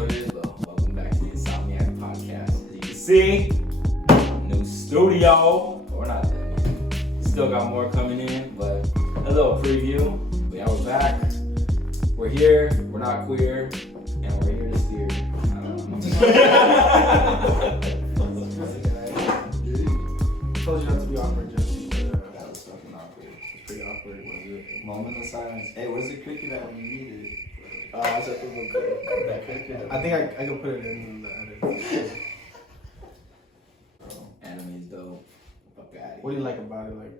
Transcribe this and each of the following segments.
loaded. Welcome back to the Insomniacs Podcast. As you can see, new studio. We're not done yet. Still got more coming in, but a little preview. But yeah, we're back. We're here. We're not queer, and we're here to steer. I don't know. Told you not to be awkward, Jesse. That was fucking awkward. It's pretty awkward, was it? Moment of silence. Hey, where's the cricket at when you need it? I took that cricket. I think I can put it in the edit. Bro, anime is dope. Fuck out of here. What do you like about it? Like,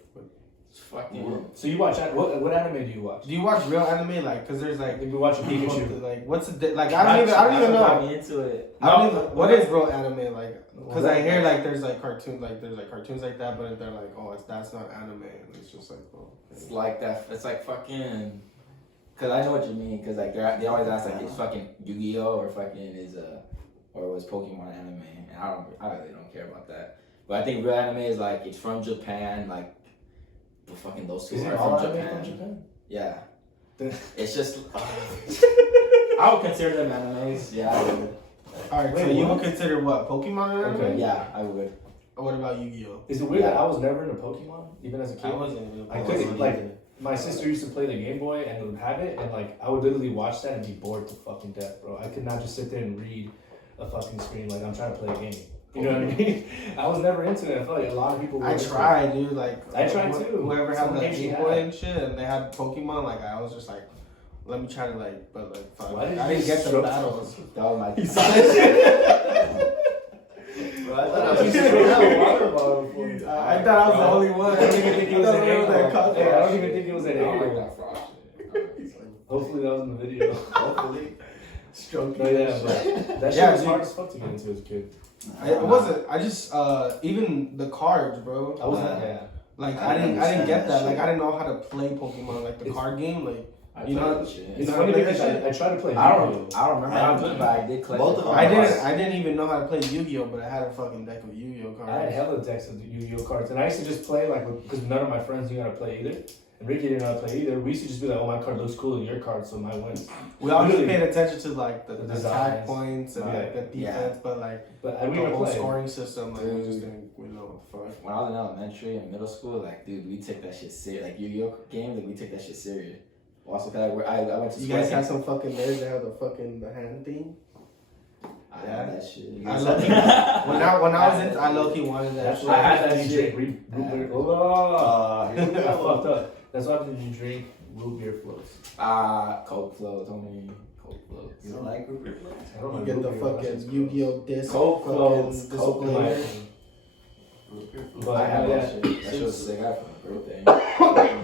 It's fucking. So you watch what anime do you watch? do you watch real anime? Like, cause there's like, If you watch Pikachu, like, what's the like? I don't even Got know. me into it. I don't even. What is real anime like? Cause I hear like there's like cartoons like that, but they're like, oh, that's not anime. And it's just like, oh. It's like that. It's like fucking. Cause I know what you mean. Cause like they always ask like it's fucking Yu-Gi-Oh or fucking is or was Pokemon anime, and I really don't care about that. But I think real anime is like it's from Japan, like the fucking those two is are it all from anime Japan. from Japan? Yeah, it's just. I would consider them animes. Yeah, I would. All right, Wait, so you what? would consider what Pokemon an anime? Okay. Yeah, I would. Or what about Yu-Gi-Oh? Is it weird that I was never into Pokemon, even as a kid? I wasn't even. I couldn't like. My sister used to play the Game Boy and would have it, and like I would literally watch that and be bored to fucking death, bro. I could not just sit there and read a fucking screen like I'm trying to play a game. You know what I mean? I was never into it. I felt like a lot of people were. I tried, dude. Like I tried too. Whoever had Some the games you Game Boy had. and shit, and they had Pokemon. Like I was just like, let me try to like, but like, fuck. Why did I you didn't get the stroke battles. That was my. Bro, I thought I I was used to have a water bottle for me. I thought I was the only one. I don't even think it was I an thought it was that angle. cock Hey, I don't wash. even think it was an I don't like angle. that frost shit. Hopefully that was in the video. hopefully. Stroking. No, yeah, but that shit Yeah, was dude. hard as fuck to get into as a kid. It wasn't. I just even the cards, bro. I wasn't. Yeah. Like I I didn't understand get that. that Like shit. I didn't know how to play Pokemon, like the It's- card game. Like I You know- played the shit. It's know funny how to play because that I tried to play I Yu-Gi-Oh. don't remember how to do it, but I did collect Both of the them. cards. I didn't even know how to play Yu-Gi-Oh, but I had a fucking deck of Yu-Gi-Oh cards. I had hella decks of Yu-Gi-Oh cards, and I used to just play like because none of my friends knew how to play either, and Ricky didn't know how to play either. We used to just be like, "Oh, my card looks cooler than your card, so mine wins." We all just Literally. paid attention to like the The attack designs. points and like the Yeah. defense, but like But the we never whole played. scoring system, like we Dude. just didn't. We know what the fuck. When I was in elementary and middle school, like, dude, we took that shit serious. Like, Yu-Gi-Oh games, like, we took that shit serious. Also, because I went to You school. guys have some fucking nerds that have the fucking the hand thing. I had that shit. I love it. When I was in, I low key wanted that. That's shit. why I had that that you shit. drink root beer. Oh, Here we I go. fucked up. That's why did you drink root beer floats? Coke floats, homie. Coke floats. You don't like Rupert? I don't You know get the root beer, that shit's fucking Yu-Gi-Oh disc. Coke fucking floats, disc Coke player. gross. I But had yeah, that shit. That shit was sick. I had it for my birthday.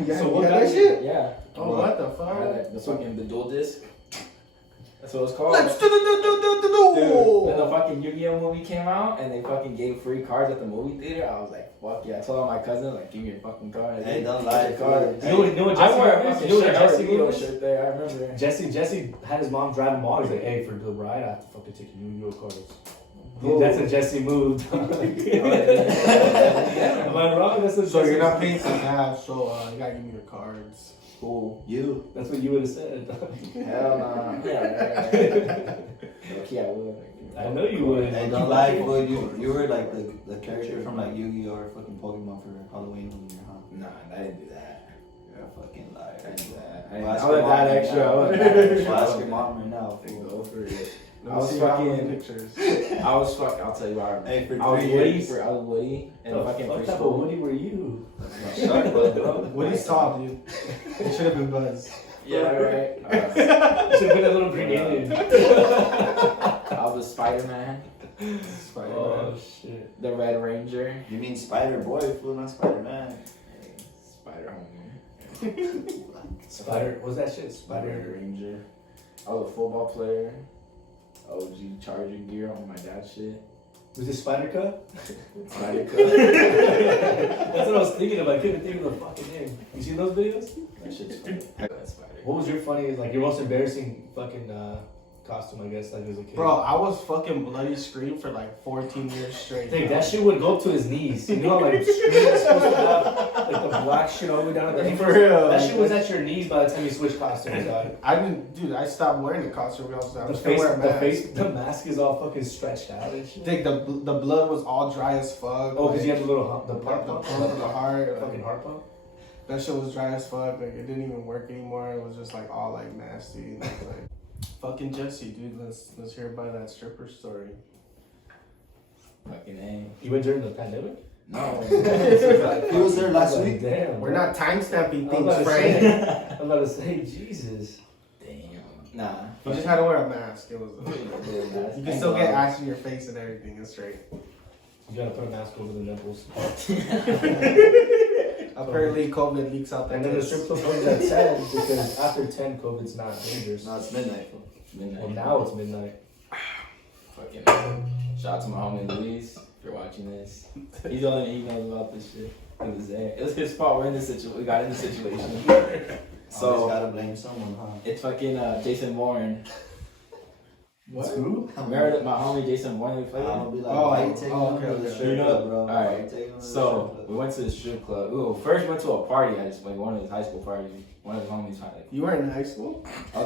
Yeah, So you what got got that you- shit? Yeah. Oh, what the I had fuck? that, the dual disc. That's what it's called. Let's do. Dude, when the fucking Yu-Gi-Oh movie came out and they fucking gave free cards at the movie theater, I was like, fuck yeah. I told all my cousins, like, give me your fucking card. Hey, don't Give me lie. your card. You know what I Jesse wore a was? fucking You know what shirt. I wore a Jesse Yu-Gi-Oh was? shirt there. I remember. Jesse had his mom drive him all. He's like, "Hey, for the ride, I have to fucking take your Yu-Gi-Oh cards." Whoa. That's a Jesse move. Am I wrong? That's a So Jesse you're not move. paying for gas, so you gotta give me your cards. Cool. You. That's what you would have said. Hell nah. Yeah. Okay, I would. I know you would. Hey, don't lie, boy. You were like the character from like Yu-Gi-Oh or fucking Pokemon for Halloween when you were home. Nah, I didn't do that. You're a fucking I liar. didn't do that. Well, ask I wasn't your that mom extra. I right wasn't now. that extra. Well, ask your mom right now. Go fool. for it. Let I me was see how many fucking. pictures. I was fucking. I'll tell you what. Hey, for I was 3 Woody. years. I was Woody in The fucking fuck type of preschool. Woody were you? Shark Boy, bro. Woody's tall, dude. It should have been Buzz. Yeah, right. Should have been a little green alien. I was Spider-Man, Spider-Man. Oh shit. the Red Ranger, You mean Spider Boy, fool, not Spider Man. Spider Homie, Spider. What's that shit? Red Spider. Ranger. I was a football player. OG Charger gear on my dad's shit. Was it Spider Cut? Spider Cut. That's what I was thinking of. I couldn't think of the fucking name. You seen those videos? That shit's funny. Spider. What was your funniest, like your most embarrassing fucking costume, I guess, like as a kid. Bro, I was fucking bloody scream for like 14 years straight. Think that shit would go up to his knees. You know how like Scream is supposed to have like the black shit all the way down to the ankles? For real. That shit was at your knees by the time you switched costumes, dog. I stopped wearing the costume. I was still wearing a mask. The mask is all fucking stretched out and shit. Think the blood was all dry as fuck. Oh, because like, you had the little hump, the the pump, pump of the heart. fucking Like, heart pump. that shit was dry as fuck. Like it didn't even work anymore. It was just like all like nasty. And, like fucking Jesse, dude. Let's hear about that stripper story. Fucking A. You went during the pandemic? No. He was there last week. Damn. We're not time stamping I'm about things, to Frank. say- I'm about to say, Jesus. Damn. Nah. You just had to wear a mask. It was. You can still get ash in your face and everything. It's straight. You gotta put a mask over the nipples. Apparently, COVID leaks out the And then the tits. strip club opens at 10 because after 10, COVID's not dangerous. No, it's midnight. Midnight. Well, now it's midnight. Fucking shout out to my homie Luis if you're watching this. He's the only one he knows about this shit. He was there. It was his fault. We're in this situation. We got in this situation. So So gotta blame someone, huh? it's fucking Jason Bourne. What? Who? Remember my homie Jason Bourne we played? I'm gonna be like, Oh, why you taking oh, him okay, to the okay. strip You know- club, bro? alright. Why you taking him to the So strip we club? went to the strip club. Ooh, first went to a party. I just like one of his high school parties. One of his homies had like You were in high school?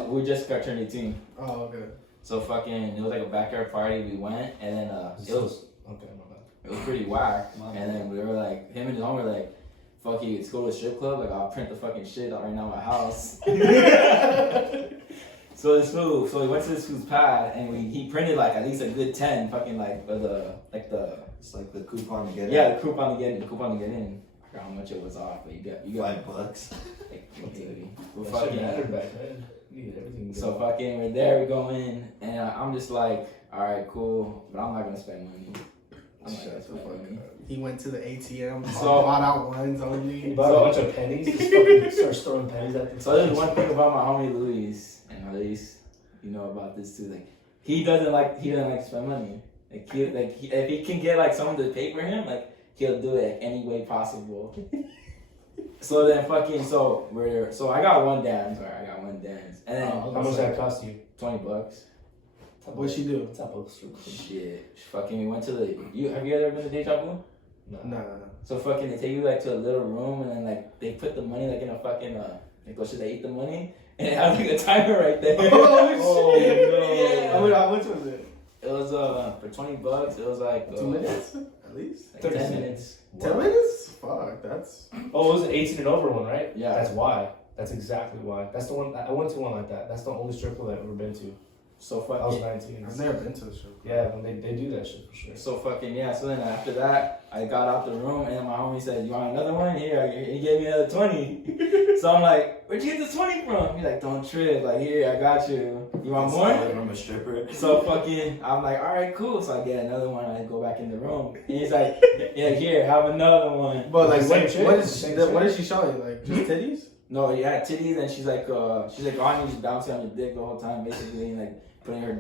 we just got turned 18. Oh, okay. So fucking it was like a backyard party. We went and then it was Okay, my bad. it was pretty whack. My And then we were like him and his homie were like, fuck you, let's go to a strip club. Like I'll print the fucking shit out right now at my house. So this fool, so we went to this fool's pad and he printed like at least a good 10 fucking like It's like the coupon to get in. the coupon to get in. I forgot how much it was off, but you got $5. like maybe. We're That shit fucking mattered back then. You needed everything. so fucking we're there, we go in and I'm just like, all right, cool, but I'm not gonna spend money. I'm not gonna spend money. He went to the ATM, So- bought out ones He only. bought a bunch of pennies. Just fucking starts throwing pennies at the So there's one thing about my homie Luis, and at least you know about this too. Like he doesn't like to spend money. Like if he can get like someone to pay for him, like he'll do it like, any way possible. So then so I got one dance, and then How much that cost you? $20. What'd she do? What's up, old strip club? Shit, fucking we went to have you ever been to Deja Vu? Nah. So fucking they take you like to a little room and then like they put the money like in a fucking like should they eat the money and it has like a timer right there. Oh, shit! How much was it? It was for $20. It was like 2 minutes? At least? like 30 10 minutes. minutes. 10 minutes? Fuck, that's... Oh, it was an 18 and over one, right? Yeah. That's why. That's exactly why. That's the one. I went to one like that. That's the only strip club I've ever been to. So I was fucking 19. I've never been to a strip club. Yeah, when they do that shit for sure. so fucking yeah. So then after that, I got out the room and my homie said, "You want another one?" Here, he gave me another 20. So I'm like, "Where'd you get the 20 from?" He's like, "Don't trip. Like here, I got you. You want more?" From a stripper. So fucking, I'm like, all right, cool. So I get another one. I go back in the room. And he's like, yeah, here, have another one. But like, Same shit? what Same is she showing? Like, just titties? No, yeah, titties, and she's like, on you, just bouncing on your dick the whole time, basically, and like putting her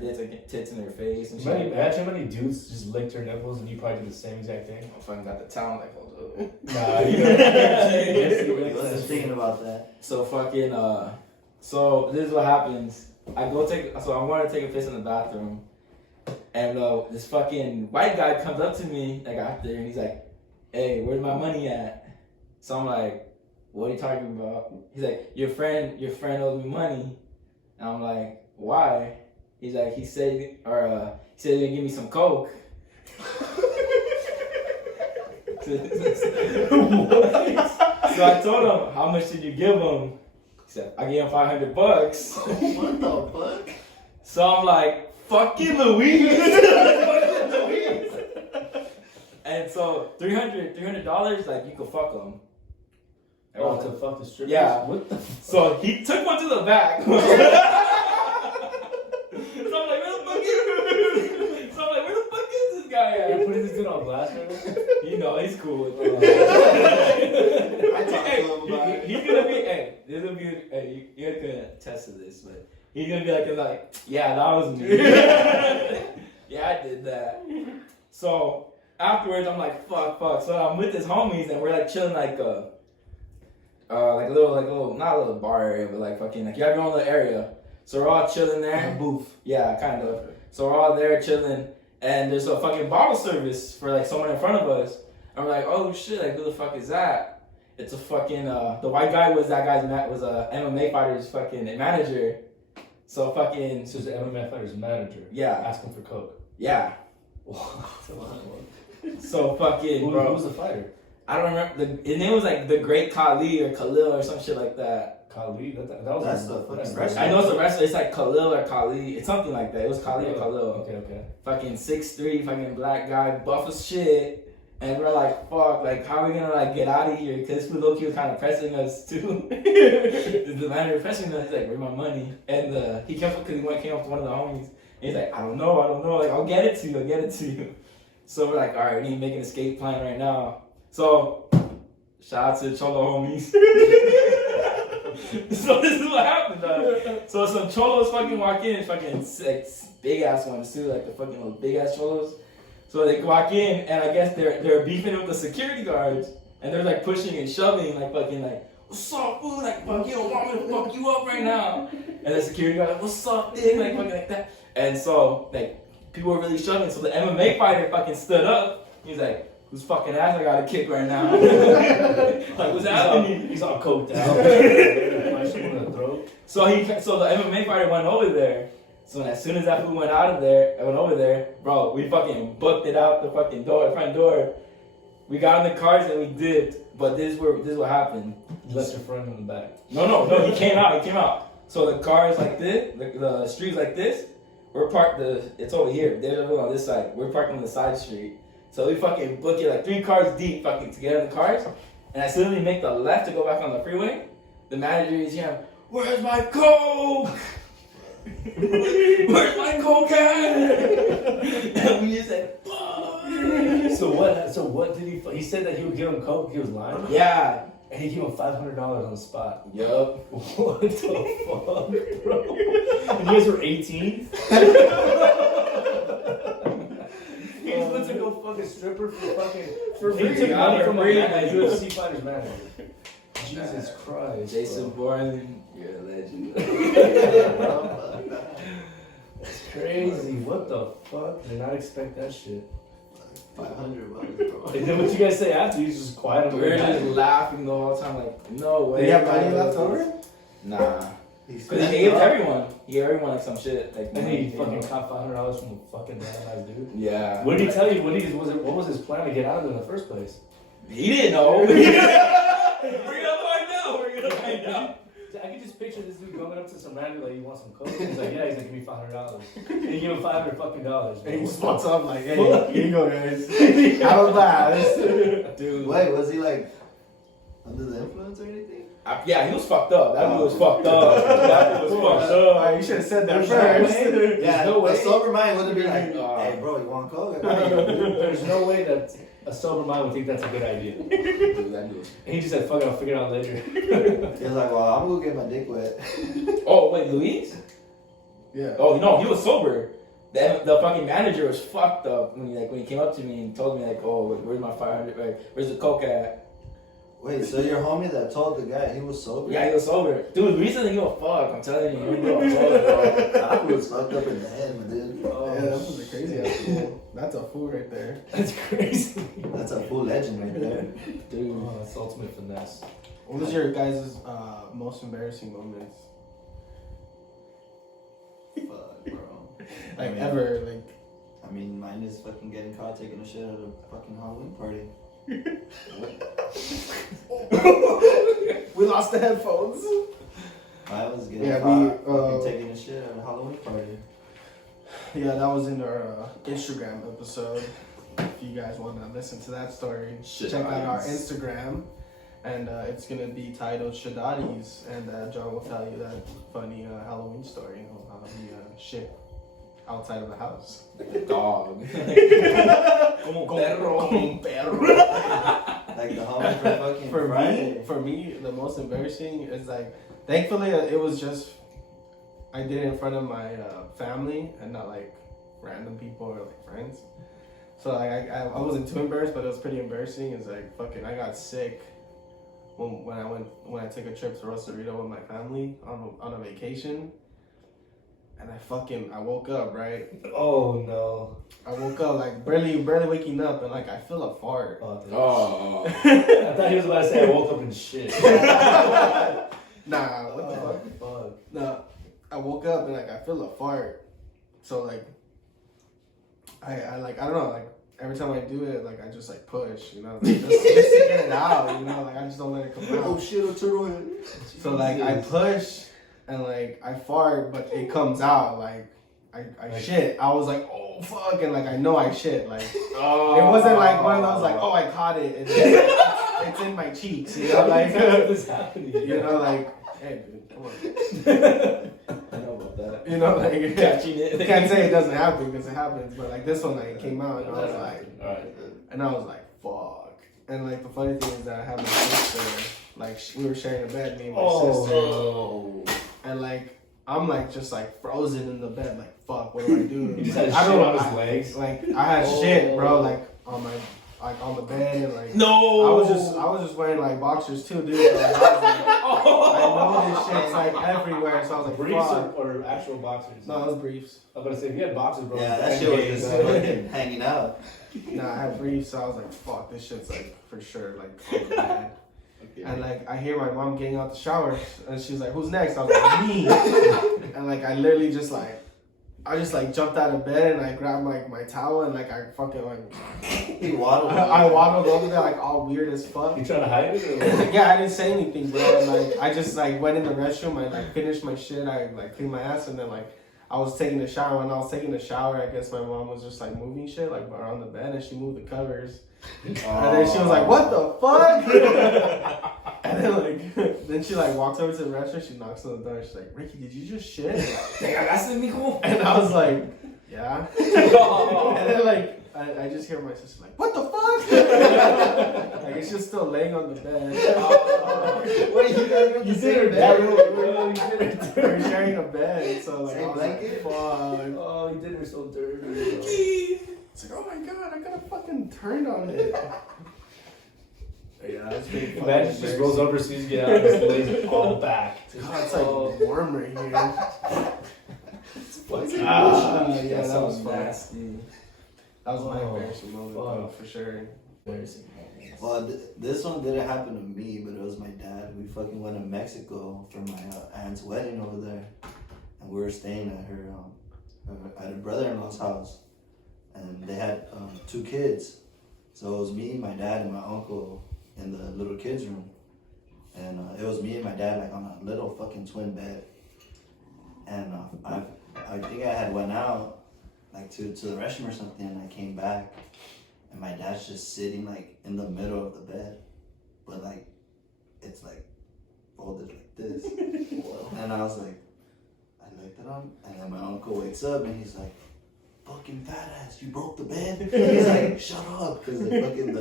tits in her face and shit. Imagine how many dudes just licked her nipples and you probably did the same exact thing. I fucking got the talent, like, hold up. Nah, you know. I was thinking about that. So fucking, so this is what happens. I'm going to take a piss in the bathroom, and this fucking white guy comes up to me like after, and he's like, "Hey, where's my money at?" So I'm like, "What are you talking about?" He's like, your friend owes me money," and I'm like, "Why?" He's like, he said he's gonna give me some coke. So I told him, "How much did you give him?" He said, "I gave him $500." What the fuck? So I'm like, "Fucking Louise." And so $300, like you could fuck him. Oh, to fuck the strippers? Yeah. What the So he took one to the back. So I'm like, where the fuck is this guy You're at? putting this dude on blast right now? You know, he's cool with I talked to him about it. he's gonna be, this will be, you guys can attest to this, but he's gonna be like, yeah, that was me. Yeah, I did that. So afterwards, I'm like, fuck. So I'm with his homies and we're like chilling like a little, not a little bar area, but like fucking, like you have your own little area. So we're all chilling Like a there. booth. Yeah, kind of. So we're all there chilling, and there's a fucking bottle service for like someone in front of us. And we're like, oh shit, like who the fuck is that? It's a fucking the white guy was that guy's was a MMA fighter's fucking manager. So fucking So it's the MMA fighter's manager. yeah, Asking for coke. yeah. So fucking Who bro. was the fighter? I don't remember. His name was like the Great Khali or Khalil or some shit like that. Khali? That was That's the fucking wrestler. I know it's a wrestler. It's like Khalil or Khali. It's something like that. It was Khali or Khalil. Okay. Fucking 6'3", fucking black guy, buff as shit. And we're like, fuck, like, how are we gonna like get out of here? Because this low-key was kind of pressing us too. The manager pressing us, he's like, where's my money? And he came up because came up to one of the homies. And he's like, I don't know. Like, I'll get it to you. So we're like, all right, we need to make an escape plan right now. So, shout out to the Cholo homies. So this is what happened, dog. So some Cholos fucking walk in, fucking like big ass ones too, like the fucking big ass Cholos. So they walk in, and I guess they're beefing with the security guards, and they're like pushing and shoving, like fucking like, what's up, fool? Like, fuck, you don't want me to fuck you up right now. And the security guard like, what's up, dude? Like fucking like that. And so like people were really shoving. So the MMA fighter fucking stood up. He's like, whose fucking ass I gotta kick right now? Like, what's happening? He's all coked out. Punch him in the throat. So the MMA fighter went over there. So as soon as that fool went over there, bro, we fucking booked it out the fucking front door. We got in the cars and we dipped. But this is what happened. You left your friend in the back. No, he came out. So the car is like this, the street's like this. We're parked it's over here. There's everyone on this side. We're parked on the side street. So we fucking book it like 3 cars deep fucking to get in the cars. And as soon as we make the left to go back on the freeway, the manager is yelling, where's my coke? Where's my cocaine? And we just like, fuck. So what did he said that he would give him coke, he was lying? Yeah. And he gave him $500 on the spot. Yup. What the fuck, bro? And you guys were 18? He just went to go fuck a stripper for free. He took money from a Free. UFC fighter's manager. Jesus Christ. Jason bro. Bourne, you're a legend. That's crazy. What the fuck? Did not expect that shit. $500, bro. And then what you guys say after? He's just quiet on the We were way just back. laughing the whole time, like, no way. Did you have money left over? Nah. He's Because he gave it to everyone. He gave everyone like some shit. Like, And he you fucking know. caught $500 from a fucking random dude. Yeah. What did he tell you? What was his plan to get out of it in the first place? He didn't know. We're gonna find out. I can just picture this dude going up to some random like, you want some coke? He's like, yeah. He's like, give me $500. And he give him $500 fucking dollars. And he just walks up like, hey, here you go, guys. How about this? Dude. Wait, was he like under the influence or anything? Yeah, he was fucked up. That dude was fucked up. That dude was fucked up. You should have said that There's no first. way. Yeah, no way. a sober mind would have been like, Uh, hey, bro, you want coke? There's no way that a sober mind would think that's a good idea. Dude, that dude was- And he just said, fuck it, I'll figure it out later. He was like, well, I'm gonna get my dick wet. Oh, wait, Luis? Yeah. Oh, no, he was sober. The fucking manager was fucked up when he came up to me and told me, like, oh, where's my 500? Where's the coke at? Wait, so your homie that told the guy he was sober? Yeah, he was sober. Dude, Luis doesn't give a fuck. I'm telling you. He don't give a fuck, I was fucked up in the head, dude. Yeah, that was a crazy ass fool. That's a fool right there. That's crazy. That's a full legend right there. Dude. Oh, that's ultimate finesse. What was your guys' most embarrassing moments? Fuck, bro. Like, I mean, ever, like... I mean, mine is fucking getting caught taking a shit at a fucking Halloween party. We lost the headphones. I was getting Yeah, caught we, fucking taking a shit at a Halloween party. Yeah, that was in our Instagram episode. If you guys want to listen to that story, Shit check out our audience. Instagram. And it's going to be titled Shadadi's. And John will tell you that funny Halloween story. You know, how he shit outside of the house. Like a dog. Como perro. Like the homie for fucking For Friday. me, the most embarrassing is like, thankfully it was just, I did it in front of my family and not like random people or like friends. So like I wasn't too embarrassed, but it was pretty embarrassing. It's like fucking I got sick when I took a trip to Rosarito with my family on a vacation, and I woke up, right? Oh no. I woke up like barely waking up, and like I feel a fart. Oh. I thought he was about to say I woke up in shit. Nah, what the fuck? Fuck. No, I woke up and like I feel a fart. So like I like I don't know, like every time I do it, like I just like push, you know, like, just to get it out, you know, like I just don't let it come out. Oh shit, a turtle. So like I push and like I fart, but it comes out like I shit. I was like, oh fuck, and like I know I shit. Like it wasn't like one of those like, oh I caught it. It's in my cheeks, you know, like What is happening? you know, like hey dude, come on. I know about that. You know, like Catching it. I can't say it doesn't happen because it happens, but like this one like it came out and I was like, Alright. and I was like, fuck. And like the funny thing is that I have my sister, like we were sharing a bed, me and my sister, Oh. and like I'm like just like frozen in the bed, like fuck, what do I do? He just had I shit don't on know, his legs. Like I had shit, bro, like on my on the bed and like No. I was just wearing like boxers too, dude. So, like, I know this shit's like everywhere, so I was like, Briefs fuck. or actual boxers? No, it was briefs. I was about to say, if you had boxers, bro. Yeah, that then shit was yeah, just yeah. fucking hanging out. Nah, I had briefs, so I was like, fuck, this shit's like for sure like on the bed. Okay. And like I hear my mom getting out the shower, and she's like, "Who's next?" I was like, "Me." And like I literally just like, I just like jumped out of bed and I grabbed like my towel and like I fucking like, He waddled. I waddled over there like all weird as fuck. You trying to hide it? Or what? Yeah, I didn't say anything, bro. And, like I just like went in the restroom, I like finished my shit, I like cleaned my ass, and then like I was taking a shower. When I was taking a shower, I guess my mom was just like moving shit like around the bed, and she moved the covers. And then she was like, "What the fuck?" And then like, then she like walks over to the restroom. She knocks on the door. She's like, "Ricky, did you just shit?" And I was like, "Yeah." And then like, I just hear my sister like, "What the fuck?" Like it's just still laying on the bed. Wait, you guys were You the did her same bed? dirty. We're sharing a bed, so like, I Same was like, blanket? "Fuck." Oh, you did her so dirty. It's like, oh my god, I got a fucking turned on it. Yeah, that's pretty fucking Imagine she just rolls over as soon as you get out and just lays all back. God, it's like warm right here. Yeah, that was fun. nasty. That was my Oh, embarrassing moment, fuck. though, for sure. Embarrassing. Well, this one didn't happen to me, but it was my dad. We fucking went to Mexico for my aunt's wedding over there, and we were staying at her at her brother-in-law's house, and they had 2 kids. So it was me, my dad, and my uncle in the little kids' room, and it was me and my dad like on a little fucking twin bed, and I think I had went out like to the restroom or something, and I came back. And my dad's just sitting like in the middle of the bed, but like it's like folded like this. And I was like, I looked at him, and then my uncle wakes up and he's like, "Fucking fat ass, you broke the bed." He's like, "Shut up," because the fucking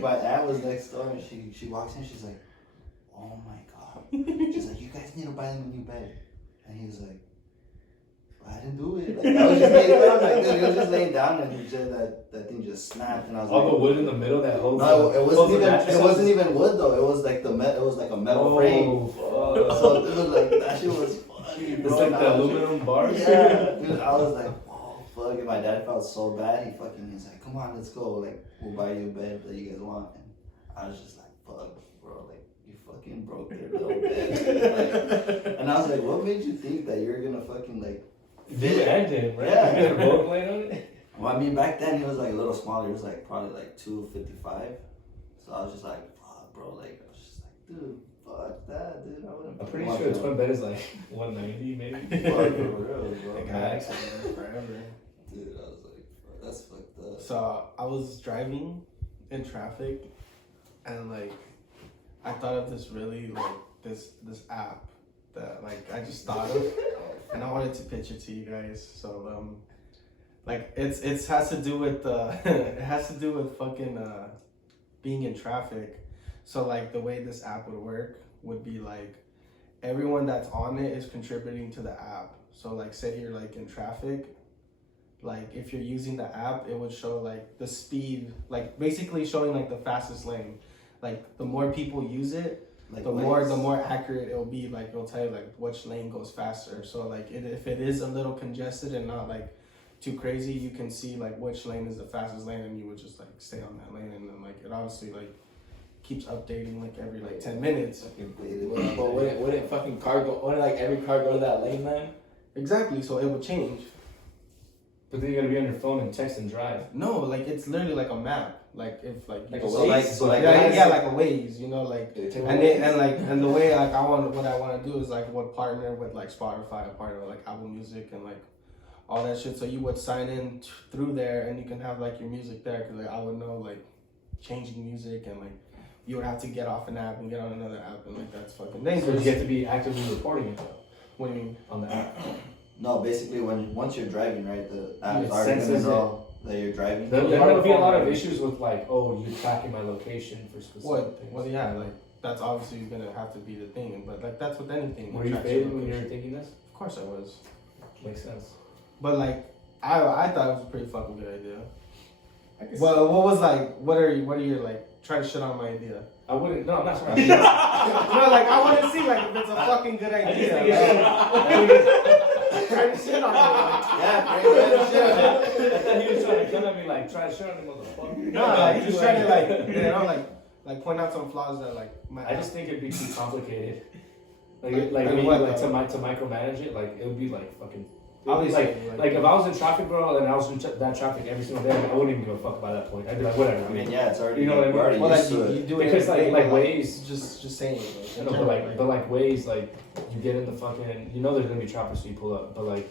my aunt was next door, and she walks in, she's like, "Oh my god," she's like, "You guys need to buy him a new bed," and he was like, "I didn't do it." Like, I was just laying down, like, dude, he was just laying down, and that thing just snapped, and I was All like, the wood in the middle that holds. no, it holds the wasn't even. mattress It up. wasn't even wood though. It was like it was like a metal frame. Fuck. So it was like that shit was funny, bro. It's like And I the was aluminum bars. Yeah, dude, I was like, oh fuck. And my dad felt so bad. He's like, "Come on, let's go. Like, we'll buy you a bed that you guys want." And I was just like, "Fuck, bro. Like, you fucking broke their little bed." Like, and I was like, "What made you think that you're gonna fucking like?" You and him, right? Yeah. You guys are both laying on it? Well, I mean, back then he was like a little smaller. He was like probably like 255. So I was just like, fuck, bro. Like, I was just like, dude, fuck that, dude. I wouldn't. I'm pretty sure a twin bed is like 190 maybe. Fuck, for real, bro. Like, I accident forever. Dude, I was like, fuck, that's fucked up. So I was driving in traffic, and like I thought of this really like this app that like I just thought of, and I wanted to pitch it to you guys. So like it has to do with it has to do with fucking being in traffic. So like the way this app would work would be like everyone that's on it is contributing to the app. So like say you're like in traffic, like if you're using the app, it would show like the speed, like basically showing like the fastest lane. Like the more people use it, Like the ways. more accurate it'll be. Like it'll tell you like which lane goes faster. So like if it is a little congested and not like too crazy, you can see like which lane is the fastest lane, and you would just like stay on that lane. And then like it obviously like keeps updating like every like 10 minutes. But wouldn't fucking car go? Wouldn't like every car go to that lane then? Exactly. So it would change. But then you gotta be on your phone and text and drive. No, like it's literally like a map. Like if like you Like just- a Waze? So like yeah, like a Waze, you know, like They take and away- and the way like what I want to do is like would partner with like Spotify, partner with like Apple Music and like all that shit. So you would sign in through there, and you can have like your music there, because like I would know like changing music, and like you would have to get off an app and get on another app, and like that's fucking So dangerous. you have to be actively reporting it though What do you mean? on the app. No, basically once you're driving, right, the app's It already gonna senses know that you're driving. There'll be a lot of issues with like, oh, you're tracking my location for specific What? things. Well, yeah, like that's obviously gonna have to be the thing, but like that's with anything. Were you Tracks faded your when you were location. thinking this? Of course I was, Makes sense. but like I thought it was a pretty fucking good idea. I can Well, what was like? What are you like? Trying to shit on my idea? I wouldn't. No, I'm not trying. No, like I want to see like if it's a fucking good I just idea. think it's. Trying to shit on it. Like, Yeah, pretty shit. I thought he was trying to come at me like, try to shit on me, motherfucker. no, like he's trying to like point out some flaws that like I just think it'd be too complicated. Like Like when you what, like though? to micromanage it, like it would be like fucking. Obviously, Like if I was in traffic, bro, and I was in that traffic every single day, I wouldn't even give a fuck by that point. I'd be like, whatever. I mean, yeah, it's already, You know what I mean? we're already well, like used to it. you do it Because, every like, day, Waze- just saying. I know, but like ways, like you get in the fucking, you know, there's gonna be traffic, so you pull up. But like,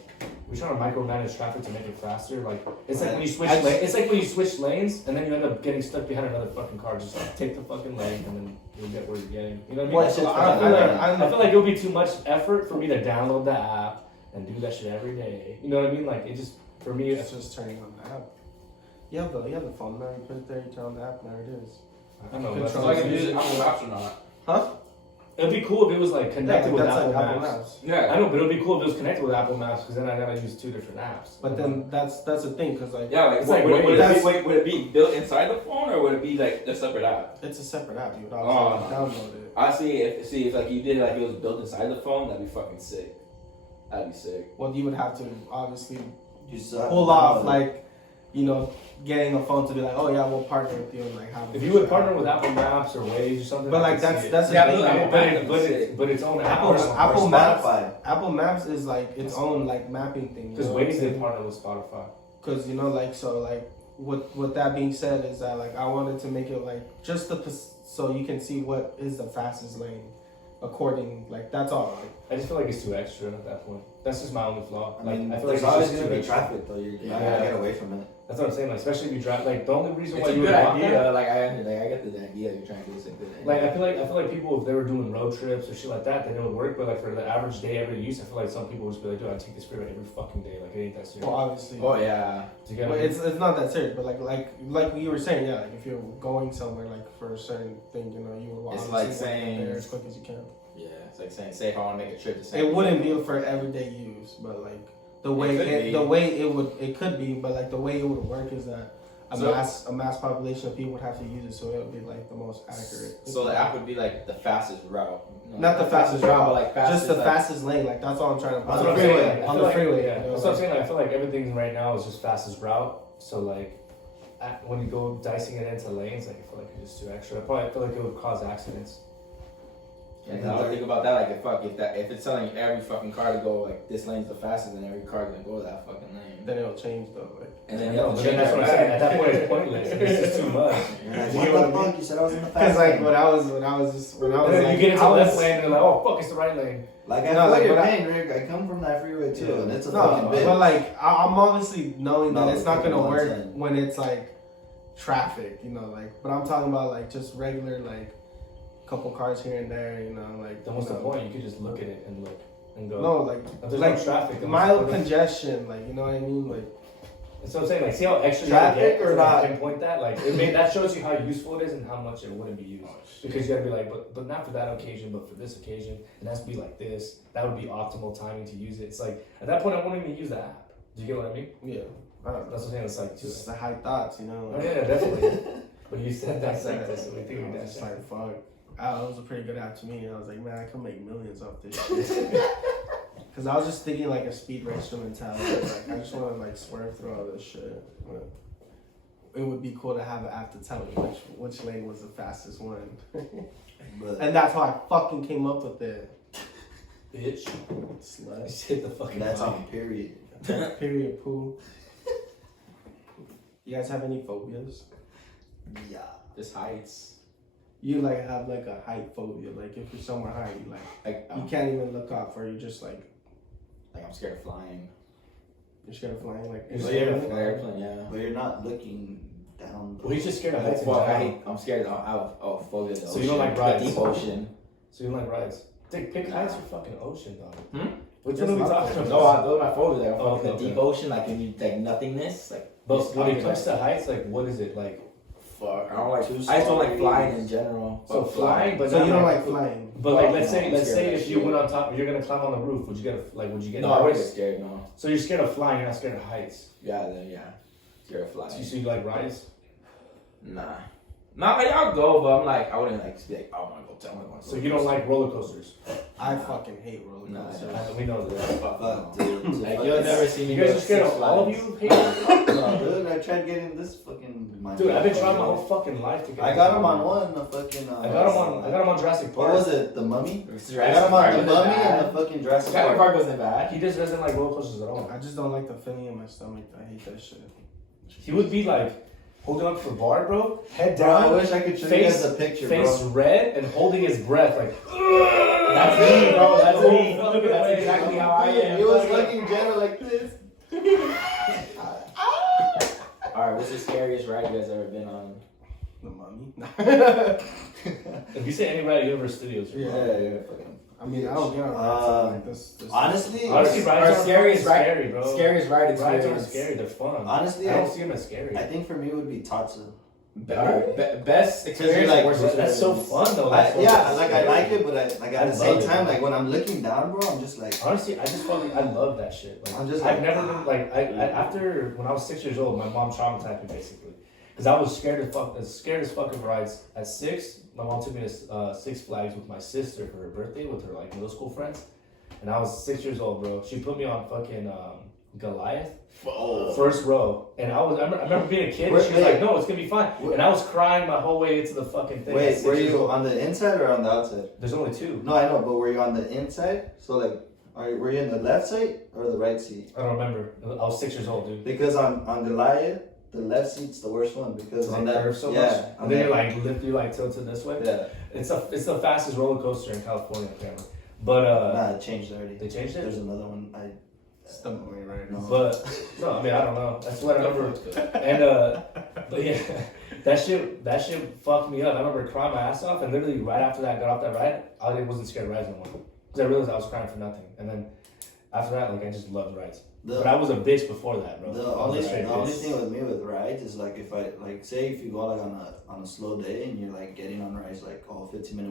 we're trying to micromanage traffic to make it faster. Like, it's like when you switch, it's like when you switch lanes, and then you end up getting stuck behind another fucking car. Just like, take the fucking lane, and then you'll get where you're getting. You know what I mean? Well, That shit's I feel like it would be too much effort for me to download the app and do that shit every day. You know what I mean? Like, it just, for me, It's just turning on the app. You have the phone now. You put it there. You turn on the app. There it is. I don't know. Control. that's- So I can use Apple Maps or not? Huh? It'd be cool if it was like connected with that's Apple like Maps. Apple Maps. Yeah. I know, but it'd be cool if it was connected with Apple Maps, because then I gotta use two different apps. But then that's the thing, because like Yeah, like, It's what, like would, Waze. would it be built inside the phone, or would it be like a separate app? it's a separate app. You would Oh. obviously download it. I see if like you did it like it was built inside the phone, that'd be fucking sick. That'd be sick. Well, you would have to obviously You still have to pull off download it. like, you know, getting a phone to be like, oh yeah, we'll partner with you and like have. If you would partner with Apple Maps or Waze or something, But I like could see that's it. the Yeah, thing. but Apple, but its own app. Apple, Apple or Maps. Spotify. Apple Maps is like its own like mapping thing. Because Waze did partner with Spotify. Because you know, like so, like with that being said, is that like I wanted to make it like just so you can see what is the fastest lane, according like that's all. Like, I just feel like it's too extra at that point. That's just my only flaw. I mean, I feel like there's it's always just gonna too be extra. traffic though. You're not Yeah. gonna get away from it. That's what I'm saying. Like, especially if you drive. Like, the only reason It's why a you would good want idea. that. Like I get the idea you're trying to do. It's a good idea. Like, I feel like people, if they were doing road trips or shit like that, then it would work. But like for the average day, every use, I feel like some people would just be like, dude, I take this freeway every fucking day. Like, it ain't that serious. well, obviously. Oh yeah. Do you get Well, what I mean? it's not that serious, but like you were saying, yeah, like if you're going somewhere like for a certain thing, you know, you would It's obviously like want to get saying- there as quick as you can. Yeah. It's like saying, say if I want to make a trip to San It wouldn't be for everyday use, but like the way could be. it could be, but like the way it would work is that a So- mass population of people would have to use it, so it would be like the most accurate. So the app would be like the fastest route. No, Not the fastest route, but like fastest, just the like, fastest lane. Like that's all I'm trying to. That's on what the I'm saying. freeway, Like, I on feel the like- freeway. Yeah, you know, that's what I'm saying. Like, I feel like everything right now is just fastest route. So like, when you go dicing it into lanes, like I feel like it's just too extra. I feel like it would cause accidents. Yeah, 'cause I would think about that. Like, if it's telling every fucking car to go like this lane's the fastest, then every car gonna go that fucking lane. Then it'll change though. Like, And then I you know, have but to then change that's what I'm that saying. At back. that point, it's pointless. It's just too much. You're like, You what know the what I mean? fuck? You said I was in the because fast like lane. when I was And then like, you get into I the was- left lane and they're like, oh fuck, it's the right lane. Like I No, feel like, your but I- pain, Rick. I come from that freeway too, Yeah. and it's a No, fucking bitch. but like I'm obviously knowing that No, it's not gonna work 110. when it's like traffic, you know, like. But I'm talking about like just regular like couple cars here and there, you know, like. Then what's you the know. point? You could just look at it and look and go. No, like If there's like no traffic, then mild what's the point? congestion, like you know what I mean, like. That's what I'm saying. Like, see how extra you gotta Traffic get or to not? pinpoint that. Like, that shows you how useful it is and how much it wouldn't be used. Because you gotta be like, but not for that occasion, but for this occasion, it has to be like this. That would be optimal timing to use it. It's like at that point, I won't even use the app. Do you get what I mean? Yeah, I don't know. That's what I'm saying. It's like, It's just the high thoughts, you know. oh Like, yeah, definitely. But you said that's like it's this, so we think we just that. like fuck. it was a pretty good afternoon. I was like, man, I could make millions off this shit. Cause I was just thinking like a speed racer mentality. Like I just want to like swerve through all this shit. But it would be cool to have an app to tell me which lane was the fastest one. But And that's how I fucking came up with it. Bitch. Slut. Just hit the fucking that's top. on period. Period. Poo. You guys have any phobias? Yeah. Just heights. You like have like a height phobia. Like if you're somewhere high, you Like you can't even look up, or you just like I'm scared of flying. you're scared of flying. Like You're Like, scared of airplane, yeah. But you're not looking down. Well, he's just scared of heights in Fuck, general. I'm scared of phobia of the So you don't ocean. like The rides? deep ocean. So you don't like rides? Pick heights or fucking ocean, dog. Which That's one are we my talking favorite. about? No, those are my phobias. Like, Oh, the okay. deep ocean, like when you like nothingness, like. But just when it talking comes about- to heights, like what is it like? fuck, I don't like. Too I just don't like sorry. flying in general. So Fuck flying, but so not you don't like flying. But like, Fuck let's no, say, I'm let's scared say of if that you shit. went on top, you're gonna climb on the roof. Would you get No, I would get nervous? scared. No. So you're scared of flying. You're not scared of heights. Yeah, then yeah, scared of flying. So you like rides? Nah. Like I'll go, but I'm like I wouldn't like be like I want to go tell me one. So you don't like roller coasters? I fucking hate roller Nah, coasters. We know that. Fuck, dude. Like you'll never see me. You guys go are scared Six of all of Flags. you? Hate it? No, dude, I tried getting this fucking. Dude, I've been trying my whole fucking life to get. I got him on one. The fucking. I got him on Jurassic Park. What was it? The Mummy. It's I Jurassic got him on Park the wasn't Mummy bad. and the fucking Jurassic Jurassic Park. Park wasn't bad. He just doesn't like roller coasters at all. I just don't like the feeling in my stomach. I hate that shit. He would be like holding up for bar, bro, head Bro, down, I wish I could show you guys a picture, face bro. red, and holding his breath like. That's me, bro. That's me. That's exactly how I am. He was looking gentle like this. Alright, what's the scariest ride you guys ever been on? The Mummy. If you say any ride at Universal Studios, Yeah. Yeah, fucking. I mean, I don't get on rides like this. Honestly, honestly, Our rides aren't scariest fucking ride- scary, bro. Scariest ride Rides aren't experience. scary. They're fun. honestly, I don't see them as scary. I think for me it would be Tatsu. Alright, best experience. like- or worst That's so experience? fun though. Yeah, like I like it, but at I the love same it, time, bro. like when I'm looking down, bro, I'm just like, Honestly, I love that shit. Like, I'm just I've like, never been like I after when I was 6 years old, my mom traumatized me basically because I was scared as fuck of rides. At 6, my mom took me to Six Flags with my sister for her birthday with her like middle school friends, and I was 6 years old, bro. She put me on fucking Goliath. First row, and I remember being a kid, and she was like, "No, it's gonna be fine," and I was crying my whole way into the fucking thing. at wait, 6 were years you old. on the inside or on the outside? There's only 2. No, I know, but were you on the inside? So like, were you in the left seat or the right seat? I don't remember. I was 6 years old, dude. Because on Goliath, the left seat's the worst one because Does on it that curve so much? yeah, And on then that, you like tilted this way. yeah, It's the fastest roller coaster in California, apparently. But nah, it changed already. they changed it. There's another one. It's the Mummy right now. No. But no, I mean I don't know. That's what I remember. And but yeah, that shit fucked me up. I remember crying my ass off, and literally right after that, I got off that ride. I wasn't scared of rides anymore because I realized I was crying for nothing. And then after that, like I just loved rides. But I was a bitch before that, bro. The I was only a straight only bitch. thing with me with rides is like if I like say if you go like on a slow day and you're like getting on rides like 15-minute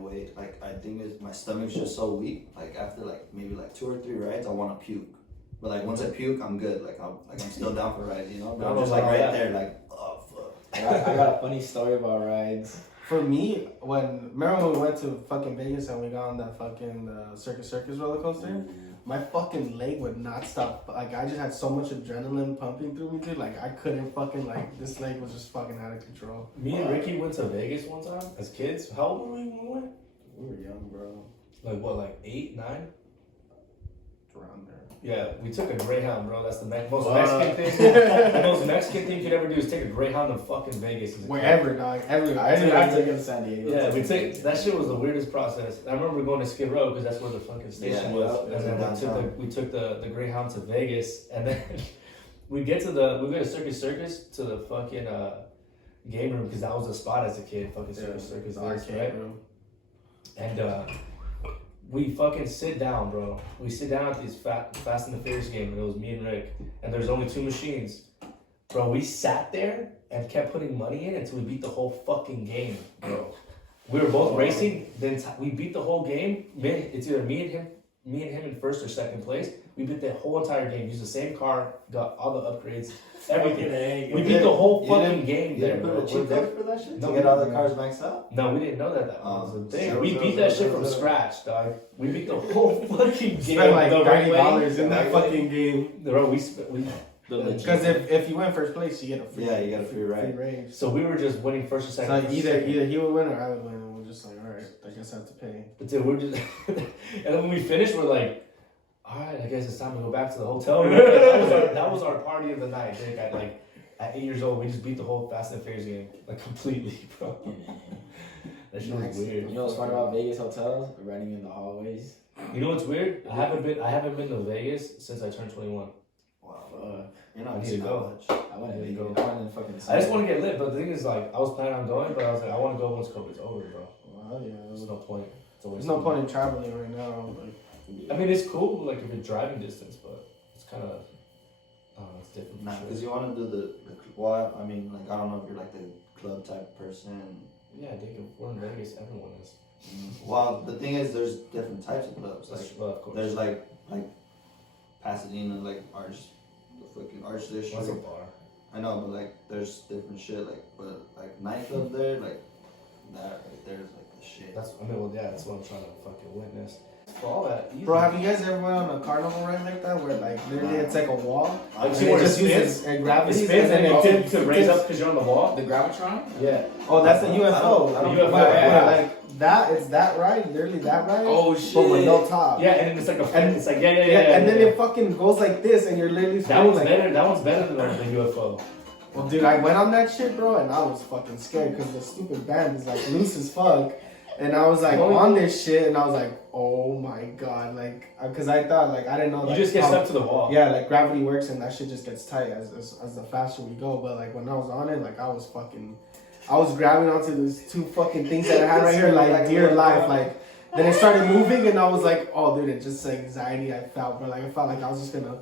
wait, like I think my stomach's just so weak. Like after like maybe like 2 or 3 rides, I want to puke. But like once I puke, I'm good. Like I'm still down for rides, you know. But I'm just like right there, like oh fuck. I got a funny story about rides. For me, remember when we went to fucking Vegas and we got on that fucking Circus roller coaster? My fucking leg would not stop. Like I just had so much adrenaline pumping through me, dude. Like I couldn't fucking this leg was just fucking out of control. Me and Ricky went to Vegas one time as kids. How old were we when we went? We were young, bro. Like what, like 8, 9? Around there. Yeah, we took a Greyhound, bro. That's the most What? Mexican thing. The most Mexican thing you could ever do is take a Greyhound to fucking Vegas. as a kid. Wherever, dog. Everywhere. I took him to San Diego. Yeah, that shit was the weirdest process. I remember going to Skid Row because that's where the fucking station Yeah, was, yeah, and then downtown. we took the Greyhound to Vegas, and then we go to Circus to the fucking game room because that was the spot as a kid. Fucking Circus Vegas, arcade right? room. And we fucking sit down, bro. We sit down at this Fast and the Furious game, and it was me and Rick, and there's only 2 machines. Bro, we sat there and kept putting money in until we beat the whole fucking game, bro. We were both racing, then we beat the whole game. It's either me and him in first or second place. We beat the whole entire game. Used the same car, got all the upgrades, everything. We You beat the whole you fucking didn't- game You there, didn't bro. put a cheat code for that shit? No, To get we all the didn't. cars maxed out? No, we didn't know that was the thing. Zero, We zero, beat that zero, shit from zero. scratch, dog. We beat the whole fucking game. Spent like the right way. $30 in that fucking game. Bro, we Because if you win first place, you get a free. Yeah, you got a free ride. raise. so we were just winning first or So second. either he would win or I would win, and we're just like, all right, I guess I have to pay. But dude, we're just, and then when we finished, we're like, all right, I guess it's time to go back to the hotel room. that was our party of the night. Dude. At 8 years old, we just beat the whole Fast and Furious game like completely, bro. That shit was weird. You know what's fun about Vegas hotels? Running in the hallways. You know what's weird? I haven't been to Vegas since I turned 21. Wow. You're I not need getting to that go. much. I went Yeah, in go. Vegas. I went in fucking. I just want to get lit, but the thing is, like, I was planning on going, but I was like, I want to go once COVID's over, bro. Well, yeah. There's no point. It's a waste There's no of point money. in traveling right now. Like, I mean, it's cool, like if you're driving distance, but it's kind of, it's different. for Nah, sure. because you want to do the well, I mean, like, I don't know if you're like the club type person. Yeah, I think if we're in Vegas, everyone is. Well, the thing is, there's different types of clubs. Like, Of course. there's like Pasadena, like the fucking Archdistrict. What's a bar? I know, but like, there's different shit. Like, but like nightclub there, like that right there is like the shit. That's what I'm trying to fucking witness. For all that, easy. bro, have you guys ever went on a carnival ride like that where like literally it's like a wall? I Like, mean, where it it just spins? uses and gravity It spins and it you tips- could raise tips. up because you're on the wall. The Gravitron? Yeah. Oh, that's the UFO. I don't- UFO, But, yeah. like that is that ride, literally that ride. Oh shit! But with no top. Yeah, and then it's like a. And- it's like yeah. And then it fucking goes like this, and you're literally That feeling one's like. better. That one's better than the UFO. Well, dude, I went on that shit, bro, and I was fucking scared because the stupid band is like loose as fuck. And I was like on this shit, and I was like, oh my god, like, because I thought, like, I didn't know. You Like, just get how- stuck to the wall. Yeah, like gravity works, and that shit just gets tight as the faster we go. But like when I was on it, like I was grabbing onto these two fucking things that I had right here, like dear life, like. Then it started moving, and I was like, oh, dude, it's just anxiety I felt, bro. Like I felt like I was just gonna.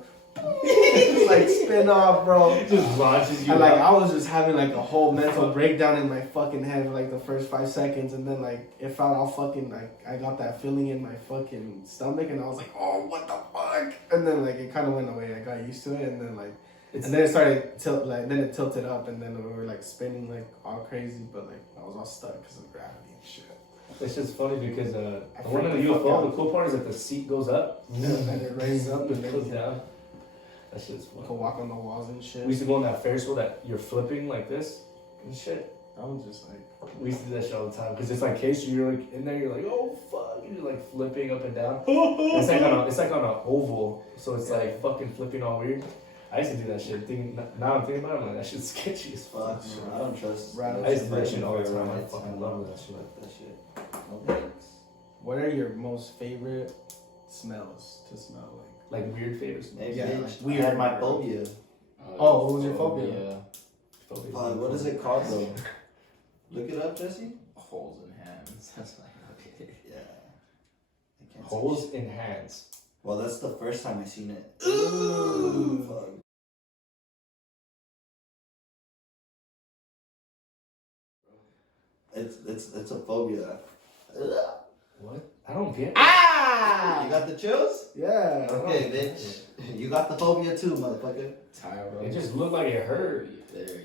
Just like spin off, bro. It just launches you. And like up. I was just having like a whole mental breakdown in my fucking head for like the first 5 seconds, and then like it felt all fucking like I got that feeling in my fucking stomach, and I was like, oh, what the fuck? And then like it kind of went away. I got used to it, and then like and then it started then it tilted up, and then we were like spinning like all crazy, but like I was all stuck because of gravity and shit. It's just funny because the I one in freaked the the fuck UFO, out. the cool part is that the seat goes up And then it raises up, and it then goes you down. That shit's fun. can walk on the walls and shit. We used to go on that Ferris wheel that you're flipping like this and shit. I was just like, We used to do that shit all the time because it's like case you're like in there, you're like, oh fuck, and you're like flipping up and down. It's like on an oval, so it's like fucking flipping all weird. I used to do that shit. Now I'm thinking about it, I'm like, that shit's sketchy as fuck. Fuck, I don't trust. Right. I used to do that shit all the Fair time. I rides. fucking love that shit. Fuck that shit. No thanks. what are your most favorite smells to smell like? Like weird favors. Hey, Yeah, bitch, like I weird. had my phobia. Oh, what was your phobia? What is it called though? Look it up, Jesse. Holes in hands. That's like okay. Yeah. I can't see Holes shit. in hands. Well, that's the first time I seen it. Ooh. Fuck. It's a phobia. What? I don't get it. Ah! You got the chills? Yeah. Okay, bitch. You got the phobia too, motherfucker. Tyro. It just looked like it hurt.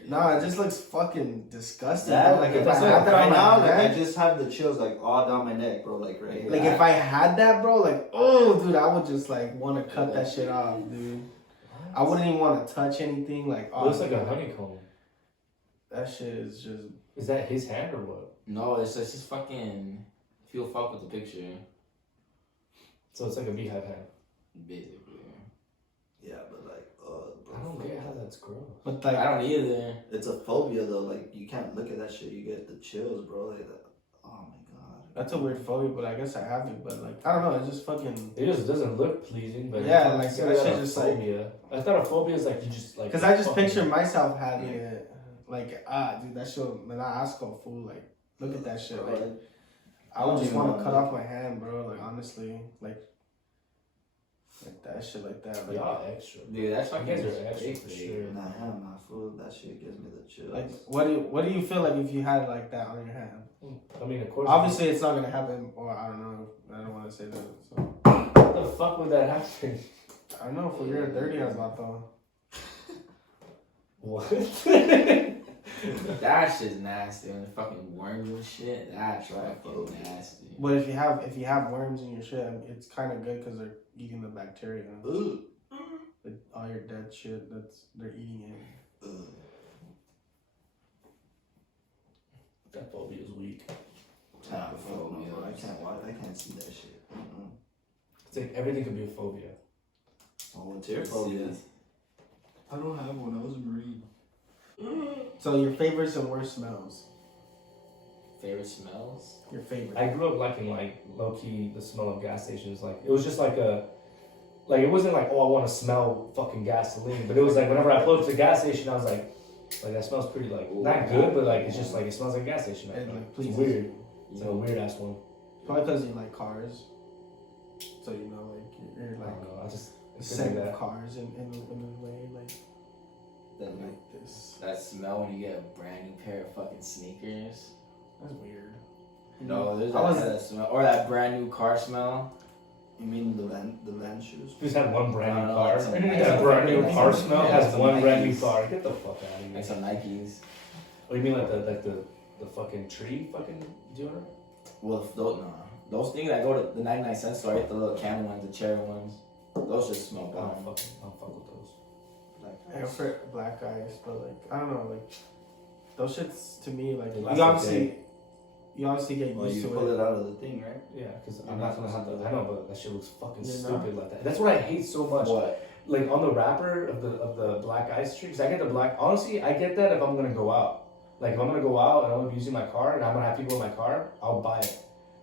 Nah, it just looks fucking disgusting. That, bro. Like if I that's had like that right on now, my like I neck, just have the chills like all down my neck, bro. Like right here. like if I had that, bro, like oh, dude, I would just like want to cut that shit off, dude. I wouldn't even want to touch anything. Like It oh, looks like a honeycomb. that shit is just. Is that his hand or what? No, it's just fucking. If you'll fuck with the picture, So it's like a beehive hand. basically. Yeah, but like, bro, I don't get how that's gross. But I like, don't either. it's a phobia though. Like you can't look at that shit. You get the chills, bro. Like that. Oh my god. that's a weird phobia, but I guess I have it. But like, I don't know, it just fucking. It just doesn't look pleasing, but Yeah, you like, consider that shit a just, like- phobia. I thought a phobia is like you just like. Cause I just fucking- picture myself having it. Like dude, that shit. Man, I ask a fool. Like, look at that shit. Like, I would just want to cut off my hand, bro. Like honestly, like that shit, like that. Like, Y'all extra. Dude, that's You fucking. guys are extra big, for big. sure. Nah, hell nah, fool. That shit gives me the chills. like what do you feel like if you had like that on your hand? I mean, of course. Obviously, it's not gonna happen, or I don't know. I don't want to say that. So. What the fuck would that happen? I don't know if you're a dirty ass vato. What? That shit's nasty. And the fucking worms and shit. That's fucking nasty. But if you have worms in your shit, it's kind of good because they're eating the bacteria. Ugh. All your dead shit, they're eating it. Ugh. That phobia is weak. I can't see that shit. It's like everything could be a phobia. Oh, what's your phobia? I don't have one. I was a Marine. So your favorites and worst smells. Favorite smells? Your favorite. I grew up liking like low key the smell of gas stations. Like it was just like it wasn't like, oh, I want to smell fucking gasoline, but it was like whenever I pulled up to the gas station, I was like that smells pretty like not good, but like it's just like it smells like a gas station. And, like, It's weird. It's like a weird ass one. Probably because you like cars. So you know, like you're I like don't know. I just scent that. of cars in a way like this. That smell when you get a brand new pair of fucking sneakers. That's weird. No, there's I that smell. Or that brand new car smell. You mean the van shoes? Just had one brand new No, car. it's a- That brand new it's car a- smell yeah, has it's a one brand new Nikes. car. Get the fuck out of here. Like some Nikes. Oh, you mean like the fucking tree fucking deodorant? Well, those things that go to the 99-cent store, I get the little camel ones, the cherry ones. Those just smell I don't bomb. fuck with those. I prefer black eyes, but like I don't know, like those shits to me like They you last a obviously get Well, used you to pull it. it out of the thing, right? Yeah, because You're I'm not not gonna have supposed to. to I know, but that shit looks fucking You're stupid like that. That's what I hate so much. What? Like on the wrapper of the black ice tree, because I get the black. Honestly, I get that if I'm gonna go out. Like if I'm gonna go out and I'm gonna be using my car and I'm gonna have people in my car, I'll buy it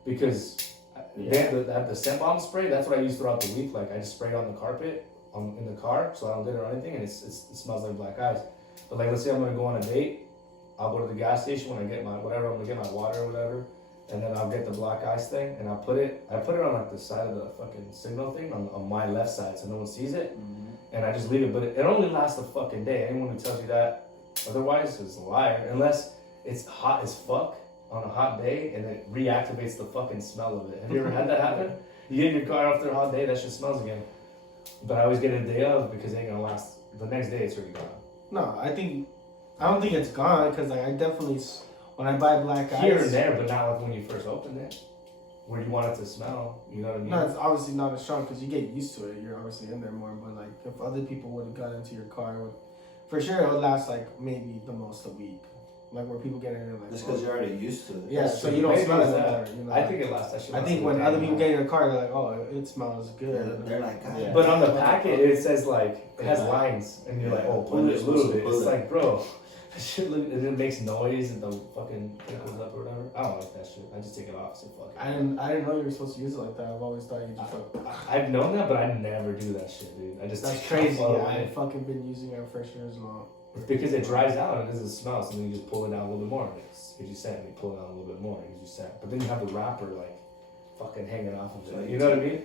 because they have the scent bomb spray. That's what I use throughout the week. Like I just spray it on the carpet in the car so I don't litter or anything, and it smells like black ice. But like let's say I'm gonna go on a date, I'll go to the gas station when I get my whatever. I'm gonna get my water or whatever. And then I'll get the black ice thing, and I put it on like the side of the fucking signal thing on my left side, so no one sees it. And I just leave it, but it only lasts a fucking day. Anyone who tells you that otherwise is a liar, unless it's hot as fuck on a hot day and it reactivates the fucking smell of it. Have you ever had that happen? You get in your car after a hot day, that shit smells again. But I always get it a day of because it ain't gonna last. The next day it's already gone. No, I don't think it's gone because like I definitely when I buy black eyes Here and there, but not like when you first opened it, where you want it to smell. You know what I mean? No, it's obviously not as strong because you get used to it. You're obviously in there more. But like, if other people would have got into your car, for sure it would last like maybe the most a week. Like where people get in there like. Just because you're already used to it. Yeah, That's so true. you don't Maybe smell it it's that. anymore. You know? I think it lasts. That shit I lasts think a when day. other people get in your car, they're like, oh, it smells good. They're like, God. Yeah. But on the packet, it says like it has lines, and you're like, oh, pull it a little bit. It's like, bro, that shit look, and it makes noise, and the fucking pickles up or whatever. I don't like that shit. I just take it off. So fuck it. I didn't know you were supposed to use it like that. I've always thought you just like. I've known that, but I never do that shit, dude. I just That's take crazy. it all Yeah, away. I've fucking been using air fresheners long. It's because it dries out and it doesn't smell, so then you just pull it down a little bit more. It gives you scent, and you pull it down a little bit more, it gives you scent. But then you have the wrapper like fucking hanging off of it. You know what I mean?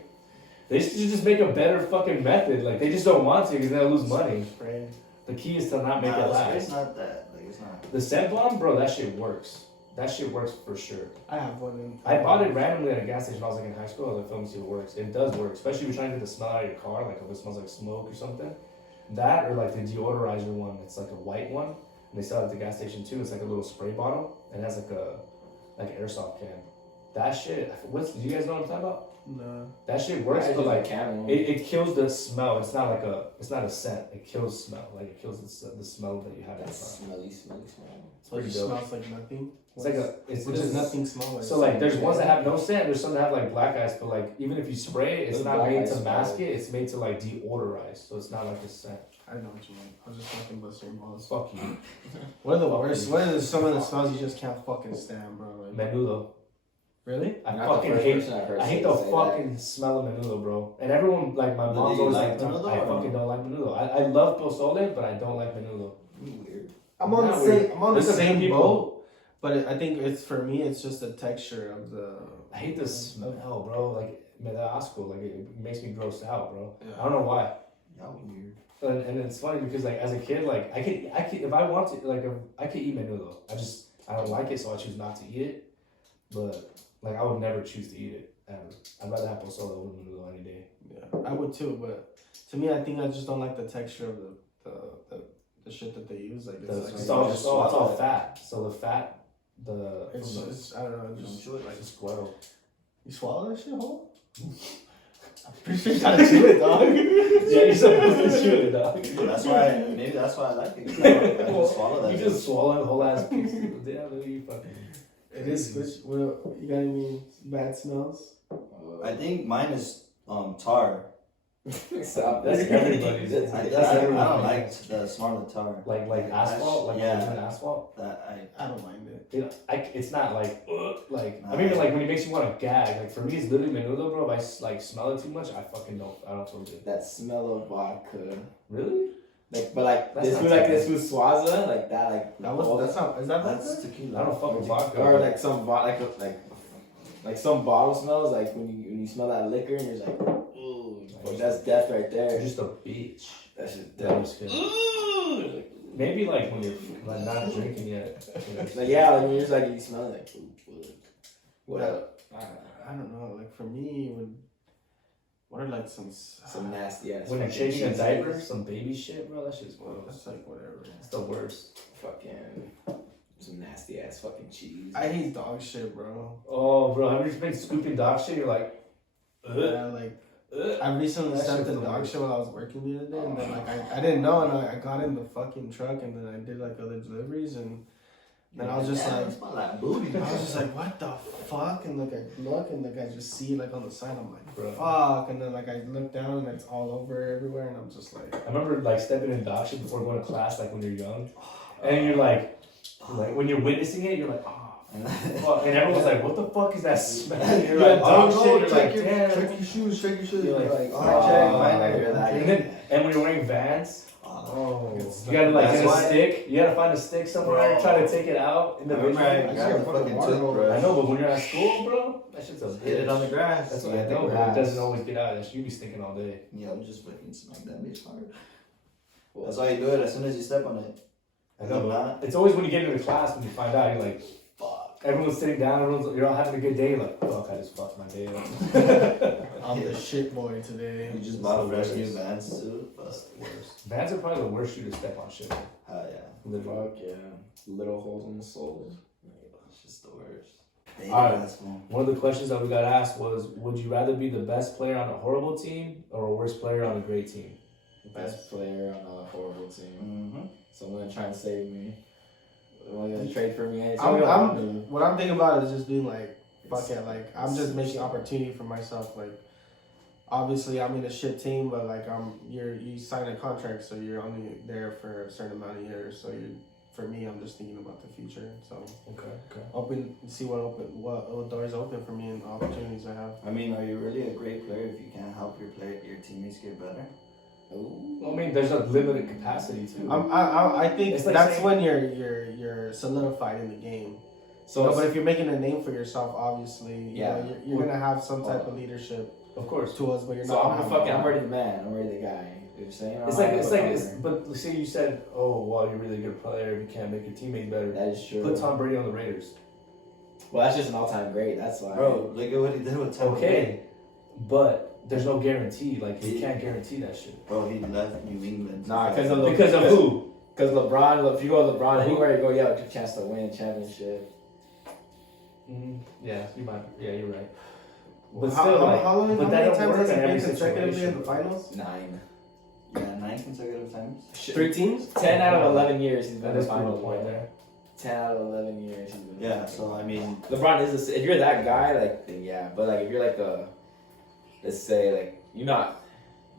They should just make a better fucking method. Like they just don't want to because they'll lose money. Spray. The key is to not make it It's last. not that. Like, it's not. The scent bomb, bro, that shit works. That shit works for sure. I have one. In, I bought it randomly at a gas station when I was like in high school. I was like, film, see if it works. It does work, especially if you're trying to get the smell out of your car, like if it smells like smoke or something. That or like the deodorizer one. It's like a white one, and they sell it at the gas station too. It's like a little spray bottle, and it has like an airsoft can. That shit. Do you guys know what I'm talking about? No. That shit works, I but use like a camel. it kills the smell. It's not a scent. It kills smell. Like it kills the smell that you have in the That car. smelly smell. It's So it pretty just dope. smells like nothing. It's like it's What does just nothing smell like? So like, there's ones that have no scent. There's some that have like black ice, but like even if you spray it, it's The not black made ice to mask smell. it. It's made to like deodorize, so it's not like a scent. I know what you mean. I was just fucking busting balls. Fuck you, What are the worst? What are some of the smells you just can't fucking stand, bro? Like, menudo. really? I Not the fucking first hate. person I've heard I hate say the that. fucking smell of menudo, bro. And everyone like my But mom's do you always like like, menudo I or fucking no? don't like menudo. I love pozole, but I don't like menudo. Weird. I'm on Not the same. weird. I'm on the There's some same people- boat, but I think it's for me. It's just the texture of the. I hate the smell, bro. Like me da asco. Like it makes me gross out, bro. Yeah. I don't know why. Y'all weird. And it's funny because like as a kid, like I could if I want to like I could eat menudo. I don't like it, so I choose not to eat it. But like I would never choose to eat it ever. I'd rather have pozole over menudo any day. Yeah, I would too, but to me, I think I just don't like the texture of the shit that they use. Like It's all fat. So the fat, it's just, I don't know, just like a squirrel. you swallow that shit whole. I'm pretty sure you gotta chew it, dog. Yeah, you're supposed to chew it, dog. Maybe that's why I like it. 'Cause I just swallow that. You just swallow a whole ass piece. Damn, look at you fucking. It is squish. Well, you got any bad smells? I think mine is tar. Stop. That's everybody's. I don't like the smell of tar. Like asphalt, like yeah. asphalt. That I don't mind it. It's not like Nah. I mean like when it makes you want to gag. Like for me, it's literally menudo, bro. If I like smell it too much, I don't feel good. That smell of vodka. Really? Like, but like That's this not food, like tequila. this food Swaza, like that, like That's not. Is that that's vodka? tequila. I don't fuck with vodka. or like some like some bottle smells, like when you smell that liquor and you're just like, ooh, but that's death right You're there. just a bitch. That's just That death. was good. Maybe like when you're like not drinking yet. Like yeah, like when you're just like you smell it, like ooh, what up? I don't know. Like for me, it would. What are like some Nasty ass. When you're fucking changing a cheese. diaper, some baby shit, bro. That shit's gross. That's like whatever. It's the worst. Fucking some nasty ass fucking cheese. I hate dog shit, bro. Oh, bro, have you just been scooping dog shit? You're like, ugh. Yeah, like I recently That sent shit's the the dog worst. shit while I was working the other day, and then like I didn't know, and I got in the fucking truck, and then I did like other deliveries, and then I was just like, smell like booty. I was just like, what the fuck? And like I look, and like I just see like on the side, I'm like, Bro. fuck, and then like I look down, and it's all over everywhere, and I'm just like, I remember like stepping in dog shit before going to class, like when you're young, and you're like when you're witnessing it, you're like, oh. Fuck. And everyone's like, what the fuck is that smell? And you're like, dog shit. You're like, damn. check your shoes, check your shoes. You're like, and when you're wearing Vans, Oh, you gotta like That's get a why- stick. You gotta find a stick somewhere, Bro. try to take it out I remember individually. I grabbed the fucking toothbrush. I know, but when you're at school, bro, that shit's a bitch. Hit it on the grass. That's what Yeah, I know, the but it grass. doesn't always get out. That you be stinking all day. Yeah, I'm just fucking smack that bitch hard. That's why you do it as soon as you step on it. I know, Nah. but it's always when you get into class when you find out, you're like, Fuck. everyone's sitting down, you're all having a good day, you're like, fuck, I just fucked my day up. I'm the shit boy today. You just That's bought a the fresh new worst. Vans too. That's the worst. Vans are probably the worst shoe to step on shit. Hell yeah. Literally. Fuck yeah, little holes in the soles. It's just the worst. Alright. That's one. One of the questions that we got asked was, would you rather be the best player on a horrible team or a worst player on a great team? Best player on a horrible team. Mm-hmm. Someone trying to save me. Someone gonna trade for me. What I'm thinking about is just being like, fuck it, like I'm just making opportunity for myself. Like, obviously I'm in a shit team, but like you sign a contract, so you're only there for a certain amount of years. So for me, I'm just thinking about the future. So Okay. see what doors open for me and opportunities I have. I mean, are you really a great player if you can't help your teammates get better? I mean, there's a limited capacity too. I think It's like that's saying- when you're solidified in the game. So, No, but if you're making a name for yourself, obviously, Yeah. you know, you're gonna have some type of leadership Of course. tools, but you're so not. I'm gonna the have fucking, I'm all. already the man. I'm already the guy. You're saying But say you said, oh, well, you're a really good player, you can't make your teammates better. That is true. Put Tom Brady on the Raiders. Well, that's just an all-time great. That's why. Bro, look at what he did with Tom Brady. Okay, but there's no guarantee. Like, you can't guarantee that shit. Bro, he left New England. Nah, Because of who? Because LeBron, if you go LeBron anywhere, you go, yo, good chance to win a championship. Yeah, you might. Yeah, you're right. Well, But still, like, how but many that don't times work has in he been every consecutively in situation. the finals? 9. Yeah, 9 consecutive times. 3 teams? 10 out of 11 years he's been That in the is pretty final point point. there. 10 out of 11 years he's been. Yeah, so I mean, LeBron is if you're that guy, like then yeah. But like if you're like let's say like you're not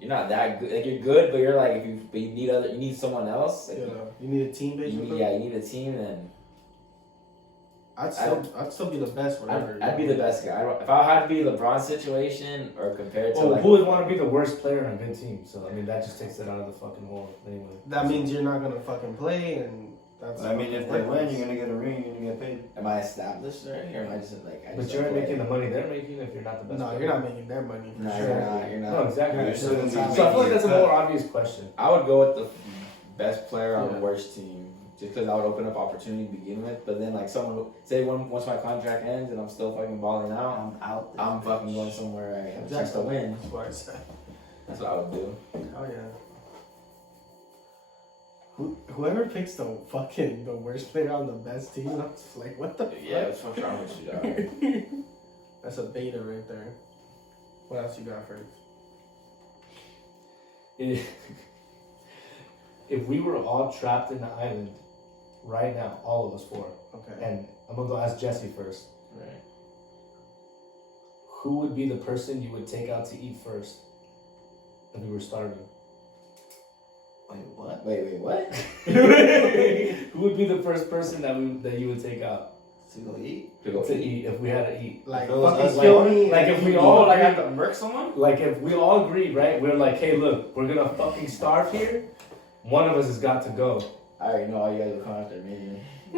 that good. Like you're good, but you're like you need someone else. Like, You need a team, basically. you need a team. Then I'd still be the best. Whatever. I'd be the best guy. If I had to be LeBron's situation or compared to Well, like who would want to be the worst player on a good team? So, I mean, that just takes it out of the fucking hole anyway. That means you're not gonna fucking play, and that's. I mean, if they win, you're gonna get a ring. You're gonna get paid. am I established already or am I just like? I But just you aren't play? making the money they're making if you're not the best No, player. you're not making their money for No, sure. you're not. You're not. No, exactly. You're still gonna be So I feel like that's a more obvious question. I would go with the best player on the worst team. just because I would open up opportunity to begin with. But then like someone would say once my contract ends and I'm still fucking balling out, I'm out. I'm fucking going somewhere I have a chance to win. That's what I said. That's what I would do. Oh yeah. Whoever picks the worst player on the best team, I'm just like, what the Yeah, fuck? what's wrong with you, dog? That's a beta right there. What else you got first? If we were all trapped in the island right now, all of us four, Okay. and I'm gonna go ask Jesse first. Right. Who would be the person you would take out to eat first if we were starving? Wait, what? Wait, what? Who would be the first person that you would take out To go eat? to eat if we had to eat? Like, If it was fucking us, kill like- me. Like and if we you all Like I like have to murk someone? like if we all agreed, right? We're like, hey, look, we're gonna fucking starve here. One of us has got to go. I already know all you guys will come after me. I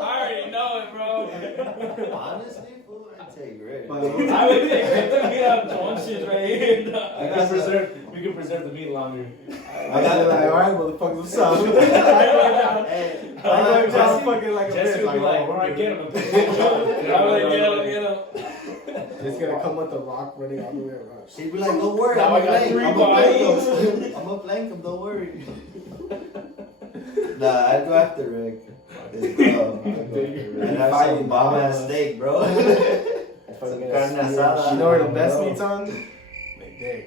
already know it, bro. Honestly, fool, I'd take Rick. But- I would think we have John shit right here. We can preserve the meat longer. I got like, alright, motherfuckers, what's up? Hey, I go down Jesse- fucking like a Jesse bitch. would be like, alright, get him. I would get him. It's gonna come with the rock running all the way around. he'd be like, don't worry, Now I'm I a got blank. 3 I'm a bodies. blank. I'm a blank him, don't worry. Nah, I'd go after Rick. I'd have some bomb ass steak, bro. Some carne asada. You know where the best meat's on? McDay.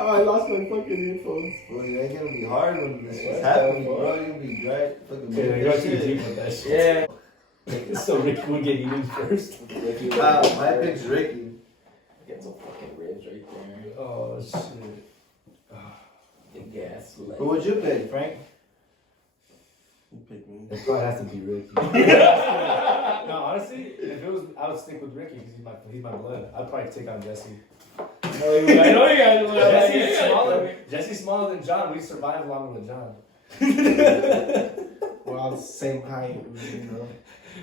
Oh, I lost my fucking earphones. Well, it ain't gonna be hard when this is happening, bro. You're gonna be dry. Fucking Okay, doing go that too shit. deep with that shit. Yeah. So Ricky would get eaten first. My pick's Ricky. Get some fucking ribs right there. Oh shit. Get gas. Who would you pick, Frank? You pick me. It probably has to be Ricky. No, honestly, if it was, I would stick with Ricky because he's my blood. I'd probably take on Jesse. I know you guys will. Jesse's smaller than John. We survived longer than John. We're all the same height, you know.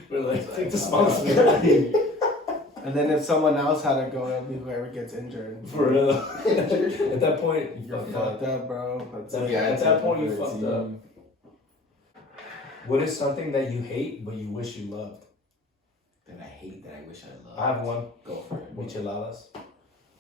We're like, take the smallest guy. And then if someone else had to go, it'll be whoever gets injured. For real. At that point, You're fucked up, bro. That's it. At that point, you fucked up. What is something that you hate but you wish you loved? That I hate that I wish I loved. I have one. Go for it. Micheladas.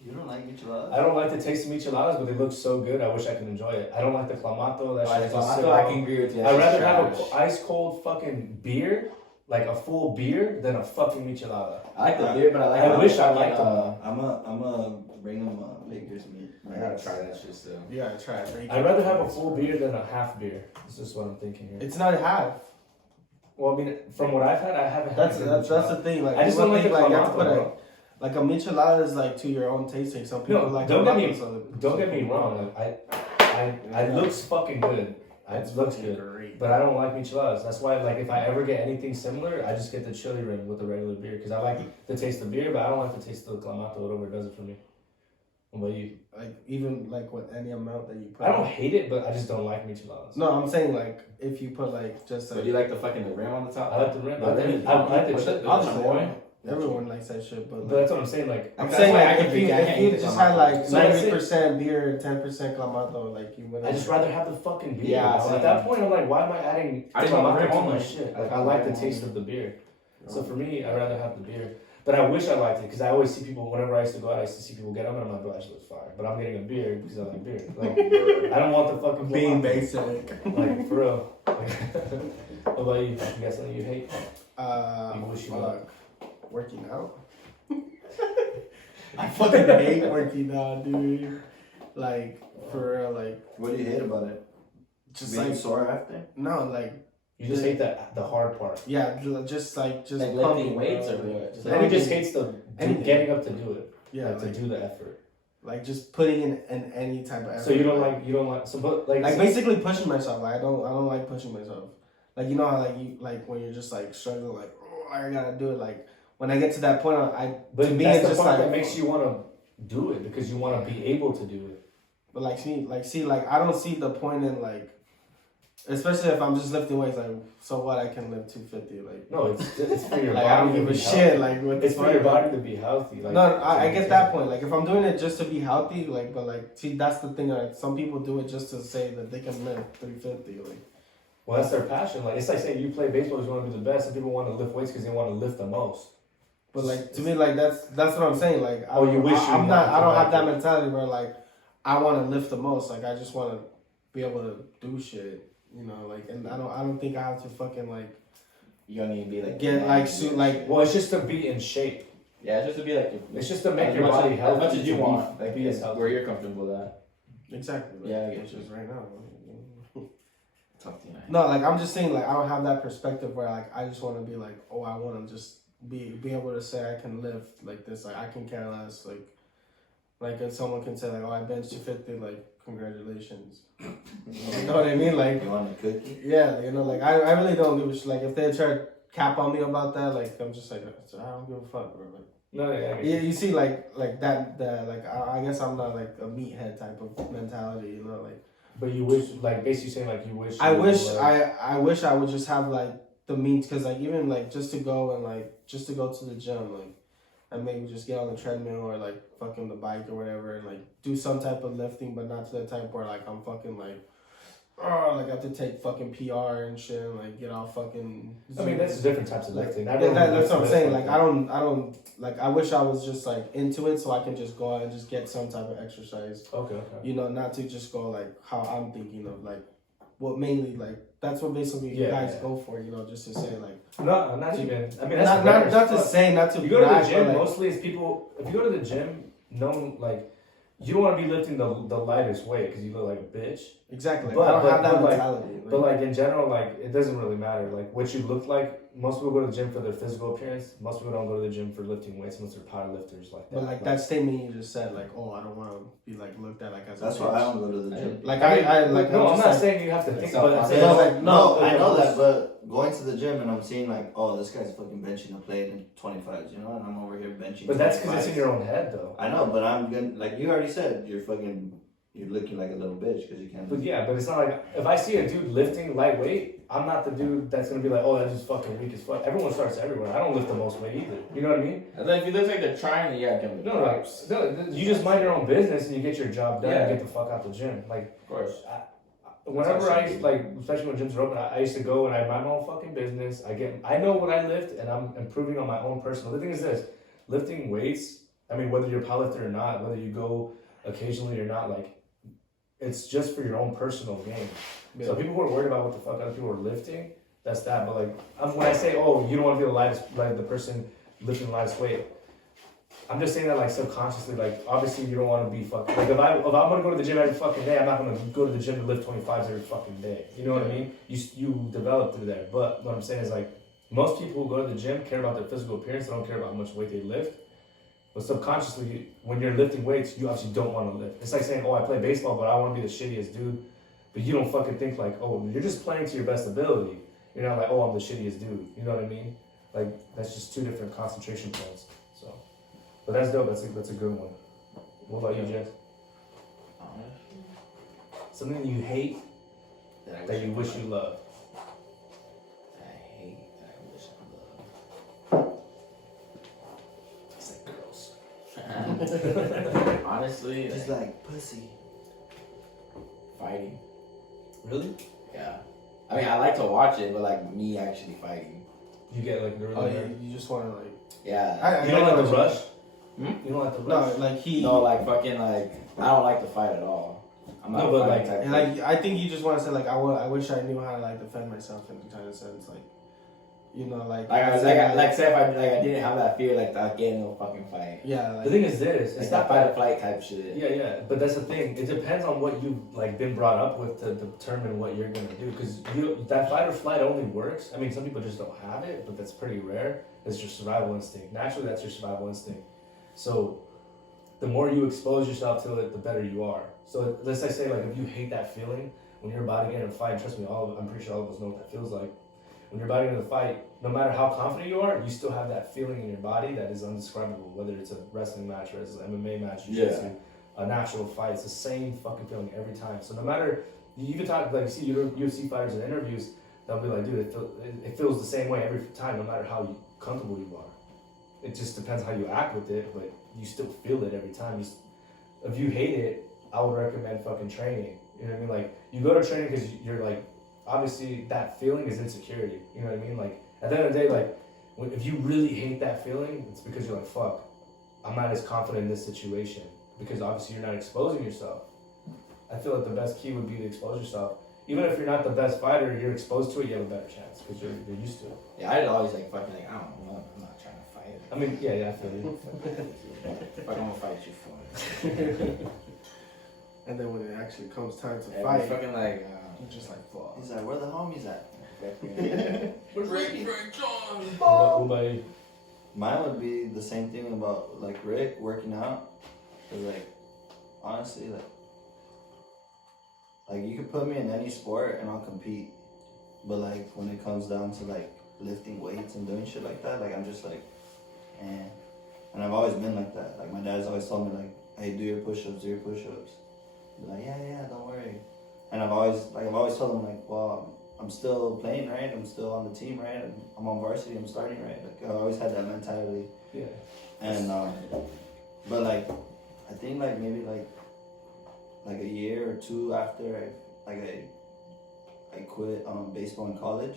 You don't like micheladas? I don't like the taste of micheladas, but they look so good. I wish I could enjoy it. I don't like the clamato. That shit. I can agree with you. I'd rather have an ice cold fucking beer, like a full beer, than a fucking michelada. I like the beer, but I like. I wish I liked them. I'm a bring them Baker's meat. I gotta try that shit still. You gotta try it. I'd rather have a full beer than a half beer. That's just what I'm thinking here. It's not half. Well, I mean, from what I've had, I haven't had. That's the thing. Like, I just don't like the you have to clamato, put bro. like a michelada is like to your own tasting. Some people No, like don't get me- clamato, Don't get me wrong. Like, it looks fucking good. It looks good. great. But I don't like micheladas. That's why, like, if I ever get anything similar, I just get the chili rim with the regular beer because I like the taste of beer, but I don't like the taste of the clamato. Whatever does it for me. What about you? Like even like with any amount that you put. I don't hate it, but I just don't like micheladas. No, I'm saying like if you put like just So like do you like the fucking rim on the top? I like the rim. The rim? I like the Put chili. the obviously chamoy? everyone likes that shit, but But like, that's what I'm saying. Like, I'm That's saying why I like can if think I you hate the just had clamato. like So that's it. 90% beer and 10% clamato, like you would. I just rather have the fucking beer. Yeah, So same. at that point, I'm like, why am I adding I don't clamato drink to only. my shit? Like, I I like the drink taste only. of the beer. So for me, I'd rather have the beer. But I wish I liked it because I always see people, whenever I used to go out, I used to see people get them and I'm like, bro, that shit looks fire. But I'm getting a beer because I like beer. Like, I don't want the fucking being clamato. basic. Like, for real. Like, what about you? You got something you hate? You wish you fuck. loved. Working out. I fucking hate working out, dude. Like for real, like What do you hate about it? just Being like sore after? no, like You just hate the hard part. yeah, just Like pumping, lifting weights bro. or what? Just And he just hates Anything. getting up to do it. Yeah, Like, to do the effort. like just putting in any type of effort. So you don't like so but like basically pushing myself. Like I don't like pushing myself. Like you know how like you like when you're just like struggling, like oh, I gotta do it. Like when I get to that point, but to me that's it's the just part like that makes you want to do it because you want to be able to do it. But like see, I don't see the point in like Especially if I'm just lifting weights, like, so what? I can lift 250, like. No, it's for your Like, body. I don't give to a be shit, healthy. like, what the It's for your fuck? body to be healthy. Like, No, I get that point. Like, if I'm doing it just to be healthy, like, but like, see, that's the thing. Like, some people do it just to say that they can lift 350. Like, well, that's their passion. Like, it's like saying you play baseball, you want to be the best. Some people want to lift weights because they want to lift the most. but like to me, like that's what I'm saying. Like, Oh, you wish I'm you not. I don't like have that it. mentality where like I want to lift the most. Like, I just want to be able to do shit. You know, like, and I don't think I have to fucking like You don't need to be like get like suit like. Well, it's just to be in shape. Yeah, it's just to be like. It's just to make as your much body as, healthy. as much as you to want. be, Like, be as it's healthy. where you're comfortable at. Exactly. Like, Yeah, I get which you. is right now. Tough thing. No, like I'm just saying, like I don't have that perspective where like I just want to be like, oh, I want to just be able to say I can lift like this, like I can care less, like if someone can say like, oh, I bench 250, like congratulations, you know what I mean? Like, You want a cookie? yeah, you know, like I really don't give a shit. Like if they try to cap on me about that, like I'm just like, I don't give a fuck, bro. Like, No, yeah. yeah, you see, like that, like I guess I'm not like a meathead type of mentality, you know, like. But you wish, like, basically saying, like, you wish. I you wish were- I wish I would just have like the means, because like even like just to go to the gym, like, and maybe just get on the treadmill or like fucking the bike or whatever, and like do some type of lifting, but not to the type where like I'm fucking like, oh, like I have to take fucking PR and shit, and like get all fucking. I mean, that's different types of like, lifting. that's what I'm saying. Like I don't like. I wish I was just like into it, so I can just go out and just get some type of exercise. Okay. You know, not to just go like how I'm thinking of, like what mainly like that's what basically you Yeah, guys yeah. go for, you know, just to say like No, not even. I mean, that's not rare as to fuck. say, not to You go to the brag, gym, but, like, mostly it's people. If you go to the gym, like, you don't want to be lifting the lightest weight because you look like a bitch. exactly. But- I don't but- have that but, like- mentality. But like in general, like it doesn't really matter. Like what you look like. Most people go to the gym for their physical appearance. Most people don't go to the gym for lifting weights unless they're powerlifters like that. but like that statement you just said, like, oh, I don't want to be like looked at like as That's a why I bitch. don't go to the gym. Like I like No, I'm just not like, saying you have to think, It's but I'm not- saying Yeah, No, like, no, no, I know it's- that, but going to the gym and I'm seeing like, oh, this guy's fucking benching a plate in 25s, you know, and I'm over here benching. But that's because it's in 25s. your own head, though. I know, but I'm gonna, like you already said, you're looking like a little bitch because you can't. But yeah, but it's not like if I see a dude lifting lightweight, I'm not the dude that's gonna be like, oh, that's just fucking weak as fuck. Everyone starts everywhere. I don't lift the most weight either. You know what I mean? And then if you look like they're trying, then yeah, give them the No, like, props. no, you just mind your own business and you get your job done Yeah. and get the fuck out the gym. Like, Of course. whenever how it I should be. like, especially when gyms are open, I used to go and I mind my own fucking business. I know what I lift and I'm improving on my own personal. The thing is this, lifting weights. I mean, whether you're a powerlifter or not, whether you go occasionally or not, like, it's just for your own personal gain. Yeah. So people who are worried about what the fuck other people are lifting, that's that. But like, when I say, oh, you don't want to be the lightest, like the person lifting the lightest weight, I'm just saying that like subconsciously. Like, obviously, you don't want to be fucking. Like, if I'm gonna go to the gym every fucking day, I'm not gonna go to the gym to lift 25s every fucking day. You know what I mean? You develop through there. But what I'm saying is like, most people who go to the gym care about their physical appearance. They don't care about how much weight they lift. But subconsciously, when you're lifting weights, you obviously don't want to lift. It's like saying, oh, I play baseball, but I want to be the shittiest dude. But you don't fucking think like, oh, you're just playing to your best ability. You're not like, oh, I'm the shittiest dude. You know what I mean? Like, that's just two different concentration points. So, but that's dope. That's a good one. What about you, Jess? Something you hate that you wish you loved. I hate that I wish I loved. It's like girls. Honestly, Just like pussy. fighting. Really? Yeah. I mean, I like to watch it, but like me actually fighting. You get like the oh, you just want to like Yeah. You don't like the know rush? Hmm? You don't like the rush? no, like he No, like fucking like I don't like to fight at all. I'm not No, a but, fighting like, type. and like I think you just want to say like I wish I knew how to like defend myself in kind of sense, like, you know, like say if I didn't have that fear, like I'd get in a fucking fight. yeah, like, The thing is this, It's it's that not fight or that. flight type shit. Yeah, but that's the thing. It depends on what you've like been brought up with to determine what you're gonna do. Because that fight or flight only works. I mean, some people just don't have it, but that's pretty rare. It's your survival instinct. Naturally, that's your survival instinct. So, the more you expose yourself to it, the better you are. So let's say like if you hate that feeling when you're about to get in a fight. Trust me, I'm pretty sure all of us know what that feels like. When you're about to get in a fight, no matter how confident you are, you still have that feeling in your body that is undescribable. Whether it's a wrestling match or it's an MMA match, jiu-jitsu, an actual fight. It's the same fucking feeling every time. So no matter, you even talk, like, see UFC fighters in interviews, they'll be like, dude, it feels the same way every time, no matter how comfortable you are. It just depends how you act with it, but you still feel it every time. If you hate it, I would recommend fucking training. You know what I mean? Like, you go to training because you're like, obviously that feeling is insecurity. You know what I mean? Like, at the end of the day, like, if you really hate that feeling, it's because you're like, fuck, I'm not as confident in this situation. Because obviously you're not exposing yourself. I feel like the best key would be to expose yourself. Even if you're not the best fighter, you're exposed to it, you have a better chance because you're used to it. Yeah, I'd always like fucking like, I don't know, I'm not trying to fight. I mean, yeah, I feel you. If I don't fight you for it. And then when it actually comes time to Yeah, fight, fucking like, you're just like, fuck. He's like, where the homies at? Where's Ricky? What about you? Mine would be the same thing about like Rick working out. Cause like, honestly, like you could put me in any sport and I'll compete. But like when it comes down to like lifting weights and doing shit like that, like I'm just like, eh. And I've always been like that. Like my dad's always told me like, hey, do your push-ups, do your push-ups. Be like, yeah, don't worry. And I've always told him like, well, I'm still playing, right? I'm still on the team, right? I'm on varsity, I'm starting, right? Like I always had that mentality. Yeah. And but like I think like maybe like a year or two after I quit baseball in college.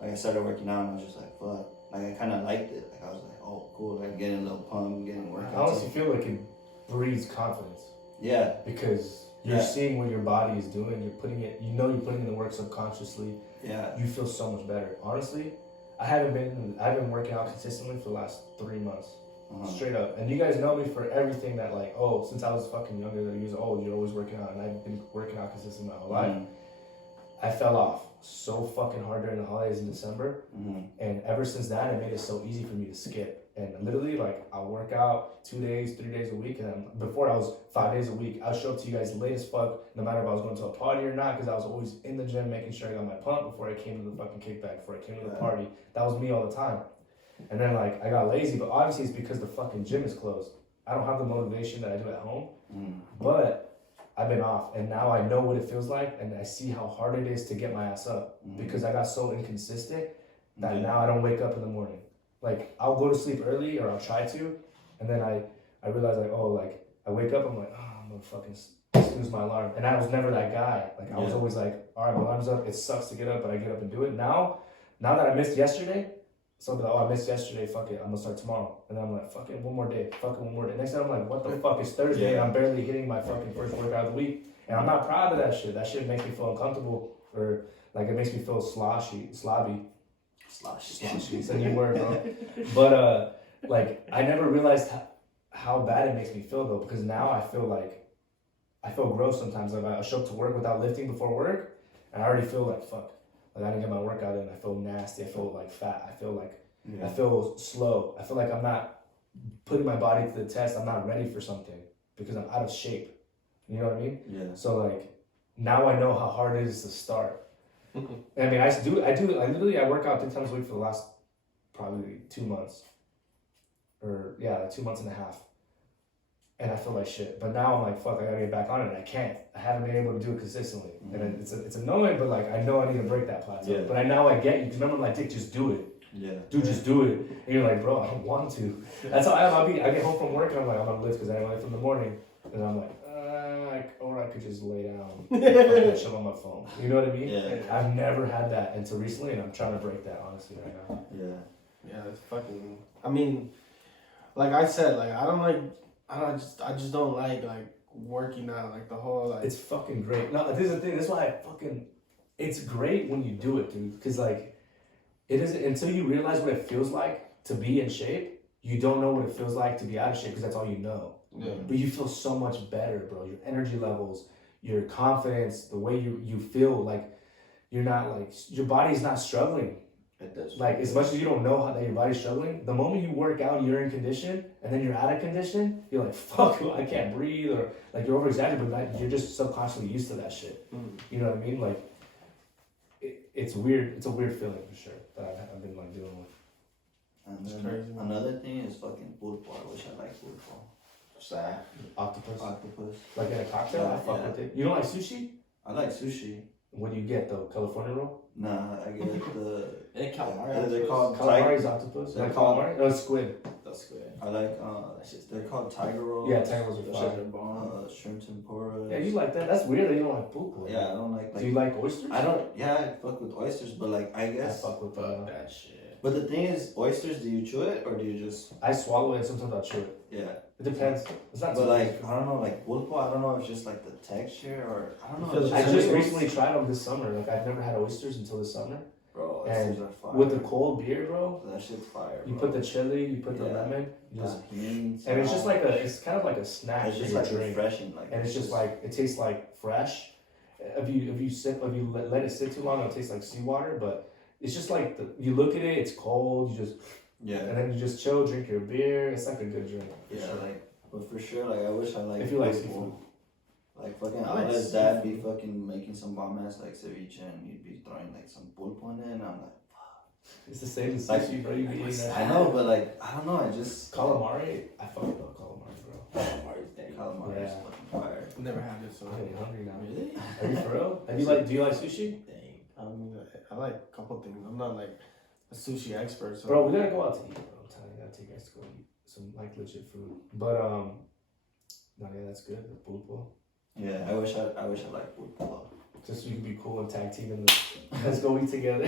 Like I started working out and I was just like, fuck. Like I kind of liked it. Like I was like, oh cool. Like getting a little pump, getting workouts. I honestly feel like it breeds confidence. Yeah. Because you're seeing what your body is doing. You're putting it. You're putting in the work subconsciously. Yeah. You feel so much better. Honestly, I've been working out consistently for the last 3 months. Straight up. And you guys know me for everything that like, oh, since I was fucking younger, that years old, you're always working out, and I've been working out consistently my whole life. I fell off so fucking hard during the holidays in December, and ever since that, it made it so easy for me to skip. And literally, like, I'll work out 2 days, 3 days a week, and then before I was 5 days a week, I'll show up to you guys late as fuck, no matter if I was going to a party or not, because I was always in the gym making sure I got my pump before I came to the fucking kickback, before I came to the party. That was me all the time. And then, like, I got lazy, but obviously it's because the fucking gym is closed. I don't have the motivation that I do at home, but I've been off, and now I know what it feels like, and I see how hard it is to get my ass up, because I got so inconsistent that now I don't wake up in the morning. Like, I'll go to sleep early, or I'll try to, and then I realize, like, oh, like, I wake up, I'm like, oh, I'm gonna fucking snooze my alarm. And I was never that guy. Like, I was always like, all right, my alarm's up, it sucks to get up, but I get up and do it. Now that I missed yesterday, so I'll be like, oh, I missed yesterday, fuck it, I'm gonna start tomorrow. And then I'm like, fuck it, one more day. Next time I'm like, what the fuck, it's Thursday, and I'm barely hitting my fucking first workout of the week. And I'm not proud of that shit. That shit makes me feel uncomfortable, or like it makes me feel slobby. It's a new word, bro. But like I never realized how bad it makes me feel though, because now I feel gross sometimes. Like I show up to work without lifting before work, and I already feel like fuck. Like I didn't get my workout in. I feel nasty. I feel like fat. I feel like I feel slow. I feel like I'm not putting my body to the test. I'm not ready for something because I'm out of shape. You know what I mean? Yeah. So like now I know how hard it is to start. I mean, I work out 3 times a week for the last probably 2 months. 2 months and a half. And I feel like shit. But now I'm like, fuck, I gotta get back on it. And I can't. I haven't been able to do it consistently. And it's annoying, but like, I know I need to break that plateau. Yeah. But I get you. Because remember, I'm like, Dick, just do it. Yeah. Dude, just do it. And you're like, bro, I don't want to. That's how I get home from work and I'm like, I'm gonna lift because I didn't lift in the morning. And I'm like, or I could just lay down and chill on my phone. You know what I mean? Yeah. I've never had that until recently, and I'm trying to break that honestly right now. Yeah, it's fucking. I mean, like I said, like I just don't like working out, like the whole like. It's fucking great. No, this is the thing. That's why it's great when you do it, dude. Because like, it isn't until you realize what it feels like to be in shape. You don't know what it feels like to be out of shape because that's all you know. Yeah. But you feel so much better, bro. Your energy levels, your confidence, the way you feel, like you're not like your body's not struggling. It does. Like as much as you don't know how that your body's struggling, the moment you work out, you're in condition, and then you're out of condition, you're like, fuck, I can't breathe, or like you're over exaggerating, but you're just subconsciously used to that shit. You know what I mean? Like it's weird. It's a weird feeling for sure that I've been like dealing with. And then another thing is fucking football. I wish I liked football. Sad. Octopus. Octopus. Like in a cocktail? Yeah, I fuck yeah. with it. You don't like sushi? I like sushi. What do you get though? California roll? Nah, I get the. And calamari. They're called Calamari's octopus. They're Like called- calamari? Oh, squid. That's good. I like they're called tiger rolls. Yeah, tiger rolls are Those fire. shits are bomb. Shrimp tempura. Yeah, you like that? That's weird that you don't like pulpo. Yeah, I don't like. Do you like oysters? I don't. Yeah, I fuck with oysters, but like I I guess. fuck with Fuck that shit. But the thing is, oysters. Do you chew it or do you just? I swallow it and sometimes I'll chew it. Yeah. It depends. It's not But too like bad. I don't know, like pulpo. I don't know if it's just like the texture or I don't know. Because it's I it's just Oysters? recently tried them this summer. Like I've never had oysters until this summer. bro. and Oysters are fire. With the cold beer, bro. That shit's fire. You bro. put the chili, you put the Yeah. lemon, you just, Tahini, and it's just salt. like it's kind of like a snack It's for just your like drink. refreshing, like. And it's just like it tastes like fresh. If you let it sit too long, it'll taste like seawater. But it's just like you look at it, it's cold. You just Yeah. and then you just chill, drink your beer. It's like a good drink. For Yeah, sure. like, but for sure, like, I wish I like. If you like pulpo. seafood. Like fucking, I I like let his dad be seafood. fucking making some bomb ass like ceviche, and he'd be throwing like some pulpo in it, and I'm like, It's the same as Like, sushi, bro. You be eating that. I know, but like, I don't know, I just Calamari, I fucking love calamari, bro. Calamari's dang. calamari is Yeah. fucking fire. Never had it, so. I'm getting hungry now. Really? Are you for real? Do you like sushi? Dang. I mean, I like a couple things. I'm not like a sushi expert, so. Bro, we gotta go out to eat, bro. I'm telling you, I gotta take you guys to go eat some like legit food. But no, yeah, that's good. The pulpo. Yeah, I wish I liked pulpo. Just so you can be cool and tag team and let's go eat together.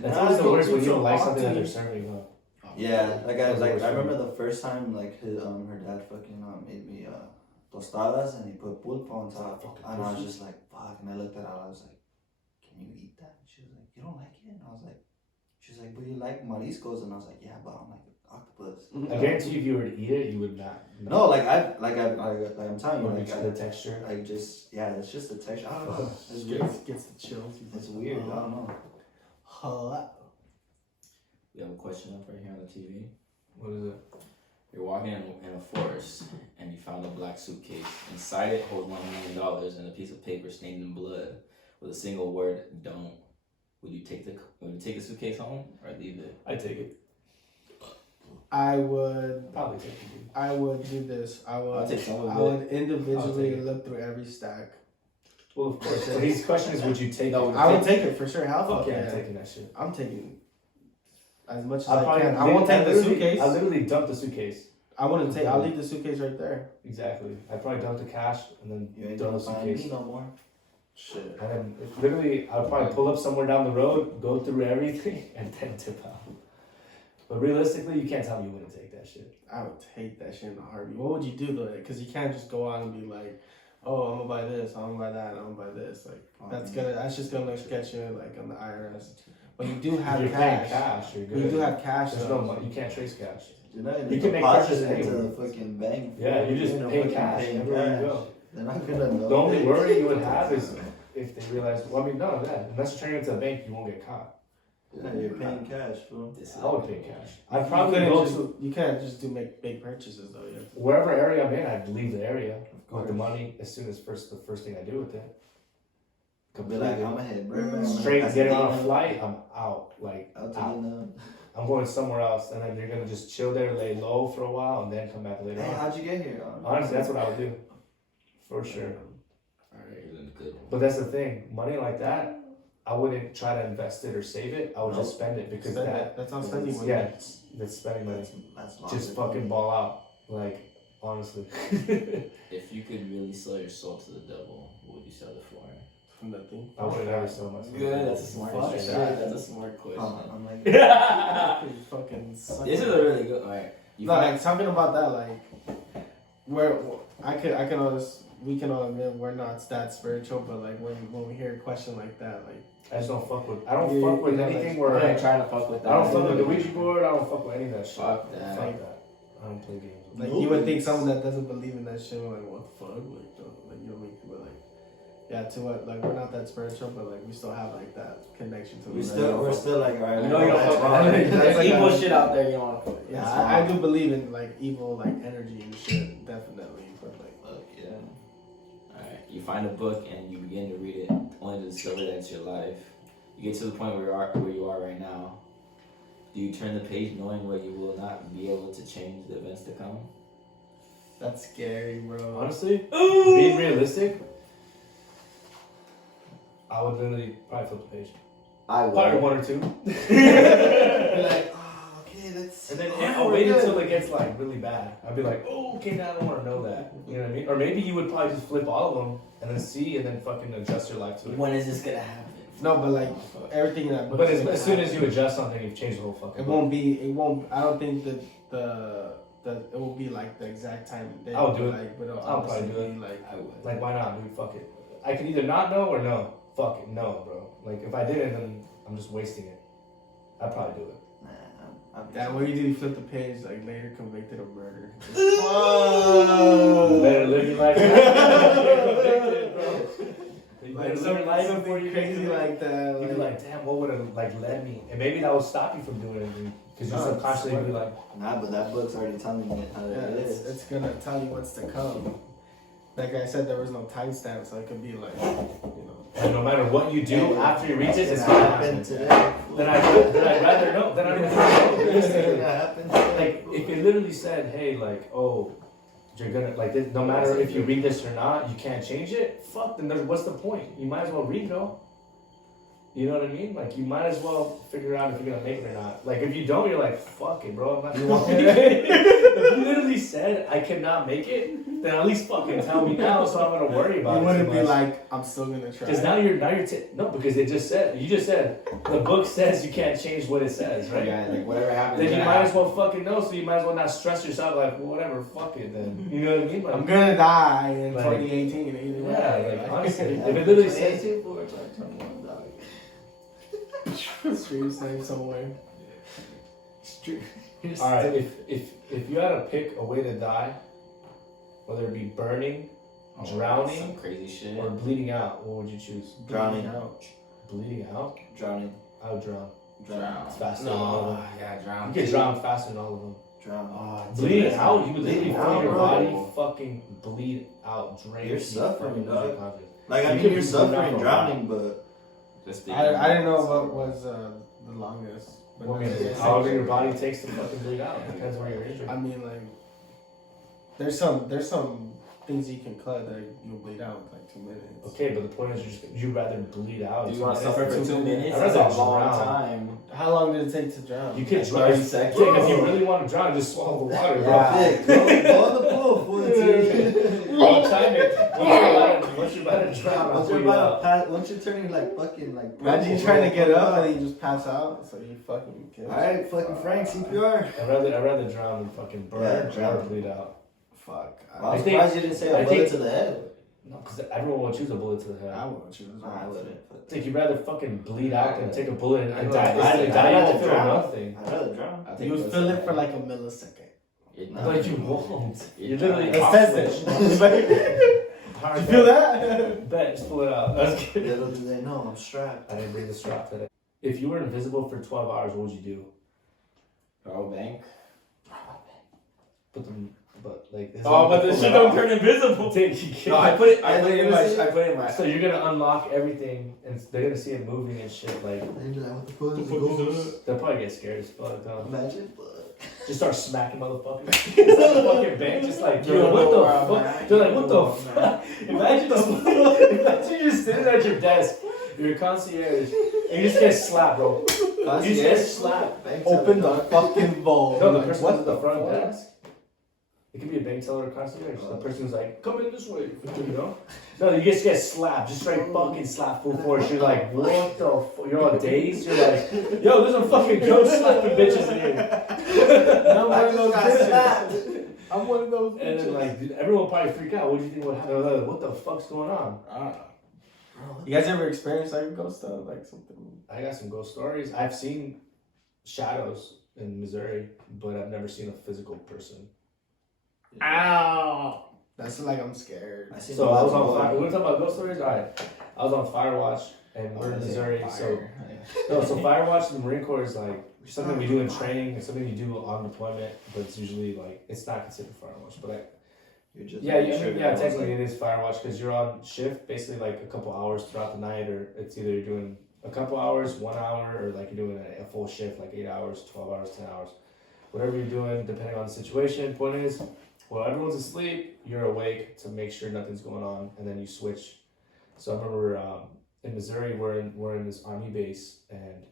That's always the worst when you don't like something that they're serving, huh? Yeah, like I That's the worst I for remember the first time like her dad fucking made me tostadas and he put pulpo on top, Fucking and I was crispy. just like fuck, and I looked at her, I was like, can you eat that? And she was like, you don't like it? And I was like, she's like, but you like mariscos, and I was like, yeah, but I'm like octopus. I guarantee you, if you were to eat it, you would not. No, like I'm telling you, like the texture. I just it's just the texture. I don't know. It's It weird. gets the chills. It's weird. I don't know. Hello. We have a question up right here on the TV. What is it? You're walking in a forest and you found a black suitcase. Inside it holds $1 million and a piece of paper stained in blood with a single word, "Don't." Would you take the suitcase home or leave it? I take it. I would. Probably take it. I would do this. I'll take some of I it. would individually I'll take it. look through every stack. Well, of course. So his question is, would you take No, it? I would take it for sure. Hell Fuck yeah, yeah. I'm taking that shit. I'm taking as much as I'll I probably can. I won't take the literally- suitcase. I literally dump the suitcase. I wouldn't take. I'll leave the suitcase right there. Exactly. I'd probably dump the cash and then You ain't dump gonna the find suitcase. me no more. Shit. And then literally, I'll probably pull up somewhere down the road, go through everything, and then tip out. But realistically, you can't tell me you wouldn't take that shit. I would take that shit in a heartbeat. What would you do though? Because you can't just go out and be like, "Oh, I'm gonna buy this. I'm gonna buy that. I'm gonna buy this." Like that's just gonna look at you like on the IRS. But you do have If you're paying cash. cash, you're good. You do have cash. There's though. no money. You can't trace cash. You're not gonna You can make deposit purchases it into anywhere. the fucking bank. Yeah, you just You're gonna pay fucking cash pay everywhere you cash. go. They're not gonna know. The only worry you would have is if they realize, well, I mean, none of that. Unless you're turning into a bank, you won't get caught. Yeah, you're paying cash, fool. This I would pay cash. I'd You probably couldn't go just- to You can't just do make big purchases though. You have to. wherever area I'm in. I'd leave the area with the course. money as soon as the first thing I do with it. Be like, I'm gonna hit Burbank. Straight getting on a flight, I'm out. Like Out to out. the I'm going somewhere else, and then you're gonna just chill there, lay low for a while, and then come back later Hey, on. how'd you get here? Honestly, that's what I would do, for sure. But that's the thing, money like that, I wouldn't try to invest it or save it. I would just spend it because Spend that it. That's not spending money. yeah, that's spending money. That's Just fucking ball out, like honestly. If you could really sell your soul to the devil, what would you sell it for? Nothing. I wouldn't ever sell myself. Good, that's a smart Fuck question. that. That's a smart question. I'm like, You fucking suck. This is a really good. Alright, you No, find- like talking about that, like where I can always we can all admit we're not that spiritual, but like when we hear a question like that, like I just don't fuck with. I don't Yeah, fuck with you know, anything like, where I ain't trying to fuck with that. I don't fuck with the Ouija board. I don't fuck with any of that shit. Fuck that. Fuck that. I don't play games. like you would think someone that doesn't believe in that shit, like what the fuck, like you know, make people like yeah, to what like we're not that spiritual, but like we still have like that connection to we're it. still like, alright. You know you don't that's fuck wrong. with That's There's like evil a- shit out there you don't want to fuck with. Yeah, That's I wrong. do believe in like evil, like energy and shit, definitely. But like, Fuck yeah. Alright, you find a book and you begin to read it only to discover that it's your life. You get to the point where you are right now. Do you turn the page knowing what you will not be able to change the events to come? That's scary, bro. Honestly, being realistic, I would literally probably flip the page. I Probably would. one or two. Be like, oh, okay, that's. And then oh, I'll we're wait good. until it gets like really bad. I'll be like, oh, okay, now I don't want to know that. You know what I mean? Or maybe you would probably just flip all of them and then see and then fucking adjust your life to it. When is this gonna happen? No, but like everything in that book. But is as soon as you adjust something, you've changed the whole fucking. it book. won't be. It won't. I don't think that it will be like the exact time. I would do it. Like, but it'll I'll probably obviously do it. be like. I would. Like, why not, dude? Fuck it. I can either not know or know. Fuck it, no, bro. Like, if I didn't, then I'm just wasting it. I'd probably do it. Nah, That what you do? You flip the page. Like later convicted of murder. Whoa. Better live your life. Convicted, bro. You better Like live your life before something you crazy get like that. You'd be like, damn, what would have like led me? And maybe that will stop you from doing anything because you subconsciously be like, Nah, but that book's already telling me how yeah, it is. it's gonna tell you what's to come. Like I said, there was no timestamp, so it could be like, you know. and no matter what you do Hey, after you reach it, it's It gonna happened happen. today. Then I'd rather know. Then I don't even It's know. gonna happen today. Like if it literally said, hey, like, oh, you're gonna like this, no matter if you read this or not, you can't change it. Fuck. Then what's the point? You might as well read it all. You know what I mean? Like you might as well figure out if you're gonna make it or not. Like if you don't, you're like, fuck it, bro. I'm not if you literally said I cannot make it, then at least fucking tell me now, so I'm gonna worry about You it. wouldn't too be much. like, I'm still gonna try. Because now you're no, because it just said you just said the book says you can't change what it says, right? Yeah, like whatever happens. Then you gonna might as happen. well fucking know, so you might as well not stress yourself like, well, whatever, fuck it then. You know what I mean? Like, I'm gonna die in Like- 2018 either way. yeah, like honestly, Yeah, if it literally says 22 for 21, dog. Stream snipe somewhere. all right, if you had to pick a way to die, whether it be burning, Oh, drowning, some crazy shit. or bleeding out, what would you choose? Drowning. Ouch. Bleeding out? Drowning. I would drown. Drown. It's faster than all of No, them. yeah, drown. You get drowned faster than all of them. Drown. Oh, Bleeding dude, out, you would literally Bleeding feel out, your bro. body fucking bleed out, drain. You're you, suffering, fucking dog. lose your confidence. Like, I You mean, could you're be bleeding out suffering for a drowning, but Just the I didn't know what was the longest. But Well, I mean, it's however like- your body takes to fucking bleed out. It depends where you're injured. I mean, like, there's some things you can cut that you'll bleed out in like 2 minutes. Okay, but the point is, you'd rather bleed out. Do you want to than- suffer for 2 minutes? I'd That's rather a long drown. time. How long did it take to drown? You could Like drown. 30 seconds. Yeah, if you really want to drown, just swallow the water, bro. Yeah. yeah, go in the pool, fool. Don't time it. Once you're about to drown, I'll Once pull you're you about up. to pass, once you're turning like fucking like. Imagine you trying to get up and you just pass out, so you fucking kill. Alright, fucking Frank, CPR. I'd rather drown than fucking burn Yeah, or drown. bleed out. Fuck. I'm I think- surprised you didn't say I a bullet think- to the head. No, because everyone will choose a bullet to the head. I won't choose. Nah, I wouldn't. I think you'd rather fucking bleed out than take a bullet and I know. die. I'd Die rather not to feel drown. nothing. I'd rather drown. I think You would those feel are- it for like a millisecond. It- But you won't. It- You're literally It says it. Hard You feel that? Bet, just pull it out. I was kidding. Little do they know, I'm strapped. I didn't bring the strap today. If you were invisible for 12 hours, what would you do? Rob bank. But the shit don't turn invisible. No, I put it. I put it in my. I put it in my. So you're gonna unlock everything, and they're gonna see it moving and shit. Like They'd be like, what the fuck is this? they'll probably get scared as fuck. Though. Imagine. Just start smacking motherfuckers. It's like a fucking bank, just like, yo, what the fuck? They're like, what the fuck? Imagine you're sitting at your desk, you're a concierge, and you just get slapped, bro. You just get slapped. Open the fucking vault. No, the Like, person what at the front fuck? desk. It could be a bank teller or concierge. The person who's like, come in this way, you know? No, you just get slapped, just straight fucking slapped full force. You're like, what the fuck? You're all dazed. You're like, yo, there's a fucking ghost slapping bitches in here. I'm one of those bitches. I'm one of those bitches. And then, like, dude, everyone will probably freak out. What do you think would happen? They're like, what the fuck's going on? You guys ever experienced like ghost stuff, like something? I got some ghost stories. I've seen shadows in Missouri, but I've never seen a physical person. Ow! That's like I'm scared. So I was on fire. We're talking about ghost stories? Alright. I was on Firewatch, and we're in Missouri. So Firewatch in the Marine Corps is like something we do in training. It's something you do on deployment, but it's usually like, it's not considered Firewatch. But technically it is Firewatch because you're on shift basically like a couple hours throughout the night, or it's either you're doing a couple hours, 1 hour, or like you're doing a full shift, like 8 hours, 12 hours, 10 hours. Whatever you're doing, depending on the situation. Point is, While everyone's asleep, you're awake to make sure nothing's going on, and then you switch. So I remember in Missouri, we're in this army base, and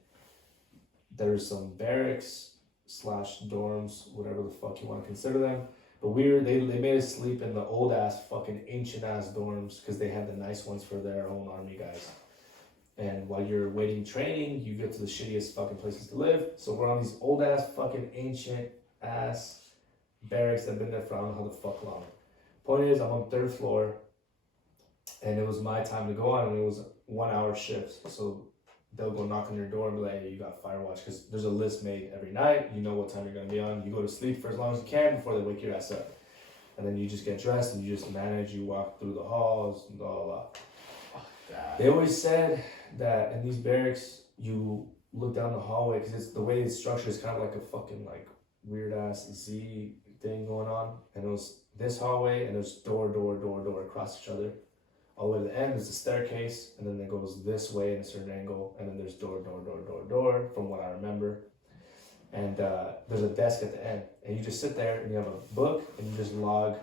there's some barracks / dorms, whatever the fuck you want to consider them. But they made us sleep in the old ass fucking ancient ass dorms because they had the nice ones for their own army guys. And while you're waiting training, you go to the shittiest fucking places to live. So we're on these old ass fucking ancient ass barracks that have been there for I don't know how the fuck long. Point is, I'm on 3rd floor, and it was my time to go on, and it was 1 hour shifts. So they'll go knock on your door and be like, hey, you got fire watch, because there's a list made every night. You know what time you're gonna be on. You go to sleep for as long as you can before they wake your ass up, and then you just get dressed and you just manage. You walk through the halls, blah blah blah. They always said that in these barracks, you look down the hallway because it's the way it's structured is kind of like a fucking like weird ass Z thing going on, and it was this hallway and there's door across each other. All the way to the end, there's a staircase, and then it goes this way in a certain angle, and then there's door, from what I remember. And there's a desk at the end, and you just sit there, and you have a book, and you just log,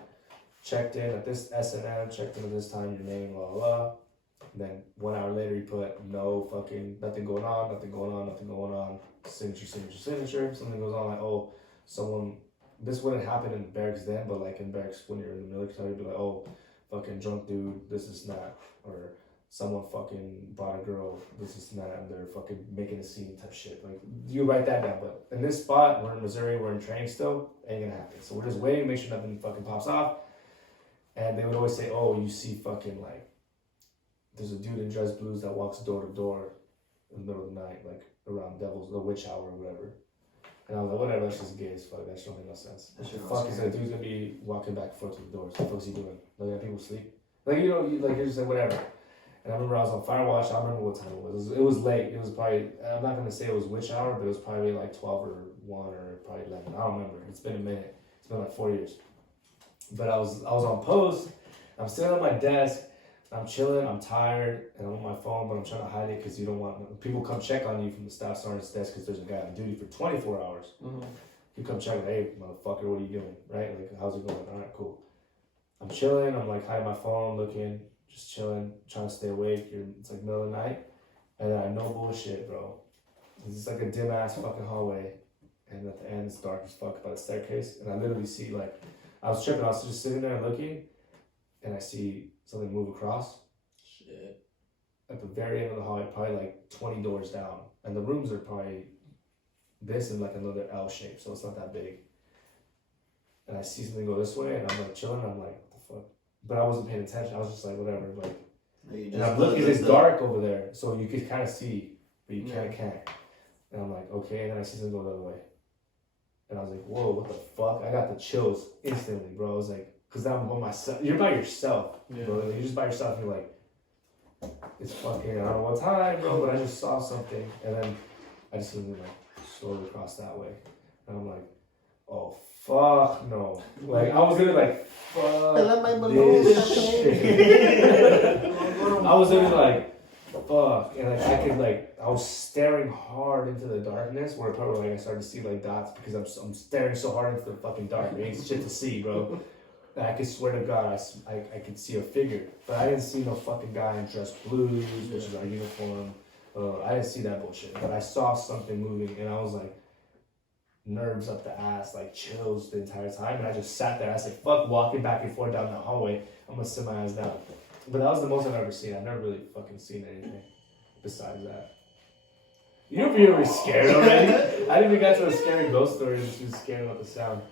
checked in at this S&M, checked in at this time, your name, blah, blah, blah. And then 1 hour later, you put nothing going on, signature. Something goes on, like, oh, this wouldn't happen in barracks then, but like in barracks when you're in the military, you'd be like, oh, fucking drunk dude, this is not, or someone fucking brought a girl, this is not, and they're fucking making a scene type shit. Like, you write that down, but in this spot, we're in Missouri, we're in training still, ain't gonna happen. So we're just waiting, make sure nothing fucking pops off. And they would always say, oh, you see fucking like, there's a dude in dress blues that walks door to door in the middle of the night, like around the witch hour or whatever. And I was like, whatever, that's just gay as fuck. That shit don't make no sense. The fuck is that dude's gonna be walking back and forth to the doors? What the fuck is he doing? Looking at people sleep? Like, you know, you're just like, whatever. And I remember I was on fire watch. I don't remember what time it was. It was late. It was probably, I'm not gonna say it was witch hour, but it was probably like 12 or 1 or probably 11. I don't remember. It's been a minute. It's been like 4 years. But I was on post. I'm sitting on my desk. I'm chilling, I'm tired, and I'm on my phone, but I'm trying to hide it because you don't want people come check on you from the staff sergeant's desk because there's a guy on duty for 24 hours. Mm-hmm. You come check, hey, motherfucker, what are you doing? Right? Like, how's it going? All right, cool. I'm chilling, I'm like hiding my phone, looking, just chilling, trying to stay awake. It's like middle of the night, and I no bullshit, bro. It's just like a dim ass fucking hallway, and at the end it's dark as fuck by the staircase, and I literally see like, I was tripping, I was just sitting there looking, and I see something move across. Shit. At the very end of the hallway, probably like 20 doors down. And the rooms are probably this and like another L shape, so it's not that big. And I see something go this way, and I'm like chilling, and I'm like, what the fuck? But I wasn't paying attention. I was just like, whatever. Like, and I'm looking, it's dark over there, so you could kind of see, but you kind of can't. And I'm like, okay, and then I see something go the other way. And I was like, whoa, what the fuck? I got the chills instantly, bro. I was like, because I'm by myself. You're by yourself, bro. You're just by yourself. You're like, it's fucking, I don't know what time, bro, but I just saw something. And then I just went like slowly across that way. And I'm like, oh, fuck no. Like, I was literally like, fuck this shit. I was literally like, fuck. And like, I was staring hard into the darkness where probably like I started to see like dots because I'm staring so hard into the fucking dark. There ain't shit to see, bro. I could swear to God, I could see a figure, but I didn't see no fucking guy in dress blues, which is our uniform. I didn't see that bullshit, but I saw something moving, and I was like, nerves up the ass, like chills the entire time, and I just sat there. I said, fuck walking back and forth down that hallway. I'm gonna sit my ass down. But that was the most I've ever seen. I've never really fucking seen anything besides that. You know, you were scared already. I didn't even get to a scary ghost story, and she was scared about the sound.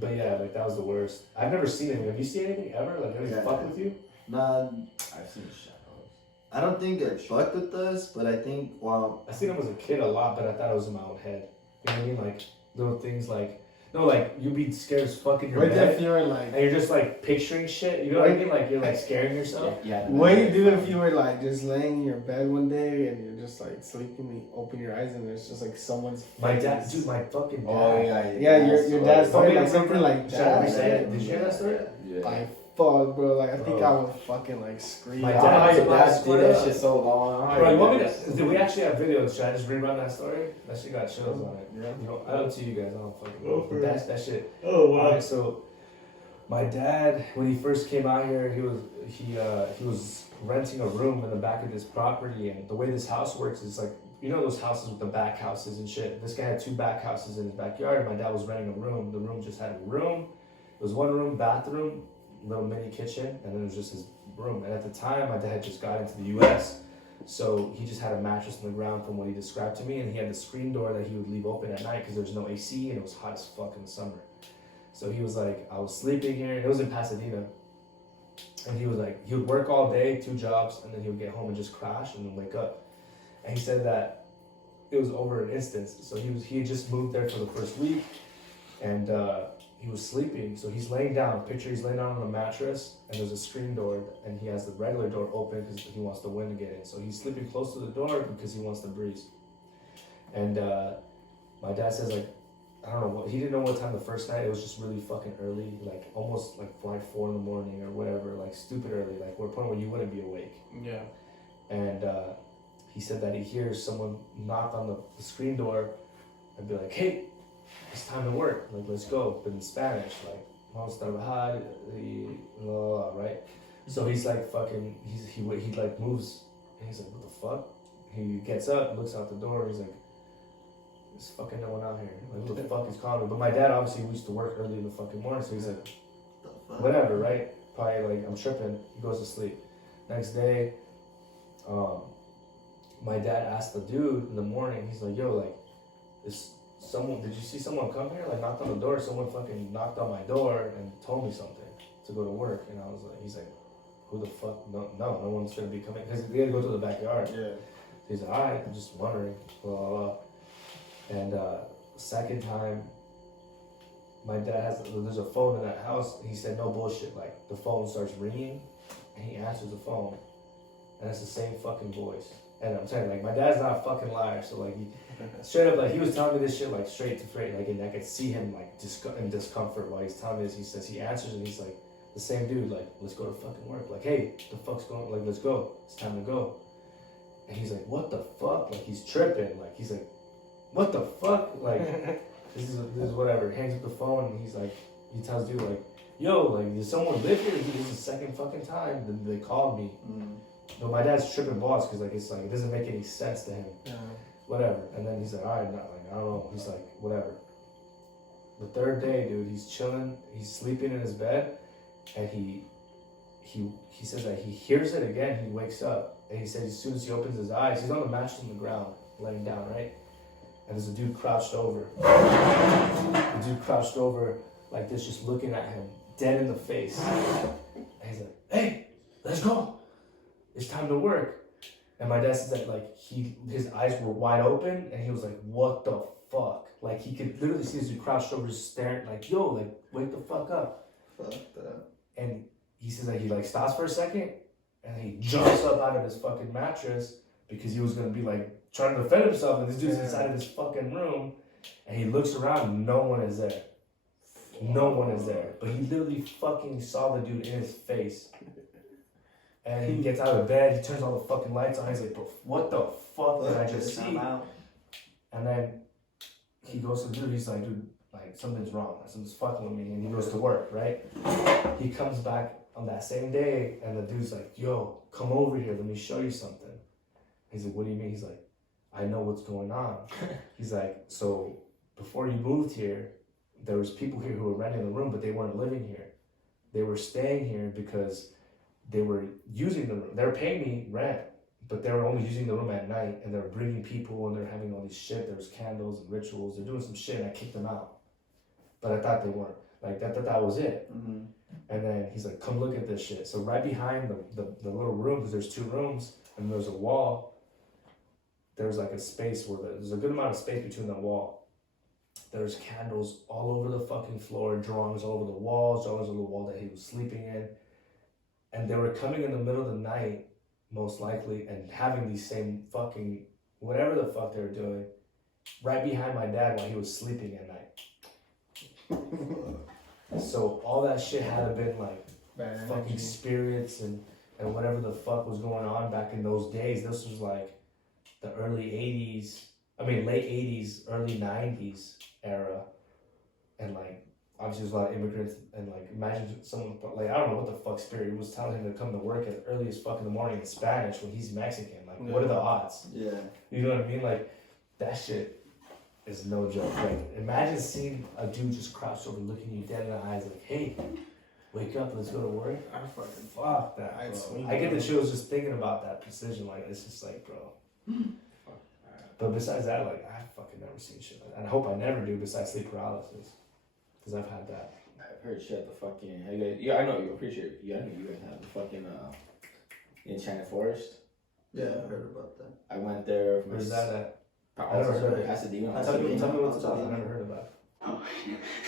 But yeah, like that was the worst. I've never seen anything. Have you seen anything ever? Like, anything fuck with you? Nah, I've seen shadows. I don't think it fucked with us, but I think, well, I seen them as a kid a lot, but I thought it was in my own head. You know what I mean? Like little things like, no, like you'd be scared as fuck in your bed. If you were like, and you're just like picturing shit. You know what I mean? Like you're like scaring yourself. Yeah. What do you do if you were like just laying in your bed one day and you're just like sleeping, you open your eyes and there's just like someone's My face. dad, dude, my fucking dad. Oh yeah. Yeah, your dad's story, like Remember- something like Should I say that. it? Did you hear that story? Yeah. Like fuck, bro. Like I think Bro. I would fucking like scream. My I don't know how your Dad- dad did that shit so long. Bro, you want me to? Do we actually have videos? Should I just rerun that story? That shit got chills on it. Yeah. You know, I don't to you guys. I don't fucking Go know. for But that shit. Oh wow. Alright, so My dad, when he first came out here, he was renting a room in the back of this property, and the way this house works is like, you know those houses with the back houses and shit. This guy had 2 back houses in his backyard. My dad was renting a room. The room just had a room. It was 1 room, bathroom, little mini kitchen, and then it was just his room. And at the time, my dad had just got into the U.S., so he just had a mattress on the ground from what he described to me, and he had the screen door that he would leave open at night because there was no AC and it was hot as fuck in the summer. So he was like, I was sleeping here, and it was in Pasadena. And he was like, he would work all day, 2 jobs, and then he would get home and just crash and then wake up. And he said that it was over an instance. So he had just moved there for the first week, and he was sleeping. So he's laying down. Picture he's laying down on the mattress, and there's a screen door, and he has the regular door open because he wants the wind to get in. So he's sleeping close to the door because he wants the breeze. And my dad says, like, I don't know what, he didn't know what time the first night. It was just really fucking early, like almost like 4 in the morning or whatever, like stupid early, like we're a point where you wouldn't be awake. Yeah. And he said that he hears someone knock on the screen door and be like, hey, it's time to work, like let's go, but in Spanish, like vamos a trabajar, right? So he's like fucking, he like moves, and he's like, what the fuck? He gets up, looks out the door, and he's like, there's fucking no one out here. Like, who the fuck is calling me? But my dad obviously used to work early in the fucking morning, so he's like, The fuck? whatever, right? Probably like, I'm tripping. He goes to sleep. Next day, my dad asked the dude in the morning, he's like, yo, like, did you see someone come here? Like, knocked on the door. Someone fucking knocked on my door and told me something to go to work. And I was like, he's like, who the fuck? No one's gonna be coming. Because we had to go to the backyard. Yeah. He's like, all right, I'm just wondering, blah, blah, blah. And second time, my dad there's a phone in that house. He said, no bullshit. Like, the phone starts ringing, and he answers the phone, and it's the same fucking voice. And I'm telling you, like, my dad's not a fucking liar. So, like, straight up, like, he was telling me this shit, like, straight to straight. Like, and I could see him, like, in discomfort while he's telling me this. He says, he answers, and he's like, the same dude, like, let's go to fucking work. Like, hey, the fuck's going, like, let's go. It's time to go. And he's like, what the fuck? Like, he's tripping. Like, he's like, what the fuck? Like, this is whatever. He hangs up the phone, and he's like, he tells dude, like, yo, like, does someone live here? This is the second fucking time that they called me. But my dad's tripping balls because, like, it's like, it doesn't make any sense to him. Yeah. Whatever. And then he's like, all right, not, like, I don't know. He's like, whatever. The third day, dude, he's chilling. He's sleeping in his bed, and he says that he hears it again. He wakes up, and he says as soon as he opens his eyes, he's on the mattress on the ground, laying down, right? And there's a dude crouched over. The dude crouched over like this, just looking at him, dead in the face. And he's like, hey, let's go. It's time to work. And my dad said that, like, his eyes were wide open, and he was like, what the fuck? Like, he could literally see this dude crouched over, just staring, like, yo, like, wake the fuck up. Fuck that. And he says that he, like, stops for a second, and he jumps up out of his fucking mattress because he was gonna be, like, trying to defend himself, and this dude's inside of this fucking room, and he looks around, and no one is there. No one is there. But he literally fucking saw the dude in his face. And he gets out of bed, he turns all the fucking lights on, he's like, what the fuck did I just see? And then he goes to the dude, he's like, dude, like, something's wrong, something's fucking with me, and he goes to work, right? He comes back on that same day, and the dude's like, yo, come over here, let me show you something. He's like, what do you mean? He's like, I know what's going on. He's like, so before you moved here, there was people here who were renting the room, but they weren't living here. They were staying here because they were using the room. They were paying me rent, but they were only using the room at night, and they were bringing people, and they're having all these shit. There was candles and rituals. They're doing some shit, and I kicked them out. But I thought they weren't. Like, that was it. Mm-hmm. And then he's like, come look at this shit. So right behind the little room, because there's 2 rooms, and there's a wall, there's like a space where there's a good amount of space between the wall. There's candles all over the fucking floor, drawings all over the walls, drawings on the wall that he was sleeping in. And they were coming in the middle of the night, most likely, and having these same fucking, whatever the fuck they were doing, right behind my dad while he was sleeping at night. So all that shit had to been like Bad fucking energy. spirits and whatever the fuck was going on back in those days. This was like the early 80s, late 80s, early 90s era. And like, obviously there's a lot of immigrants, and like imagine someone like I don't know what the fuck Spirit was telling him to come to work as early as fuck in the morning in Spanish when he's Mexican. Like, what are the odds? Yeah. You know what I mean? Like, that shit is no joke. Like, imagine seeing a dude just crouched over, looking you dead in the eyes, like, hey, wake up, let's go to work. I fucking Fuck that, I'd bro. swing, I get bro. the chills just thinking about that precision. Like, it's just like, bro. But besides that, like, I've fucking never seen shit like that. And I hope I never do besides sleep paralysis. Because I've had that. I've heard shit at the fucking. Have you guys, yeah, I know you appreciate. Yeah, I know you guys have the fucking Enchanted Forest. Yeah, I heard about that. I went there. For Where's that at? I never heard of it. Pasadena. Tell me what's I'll about. tell I you. never heard about it.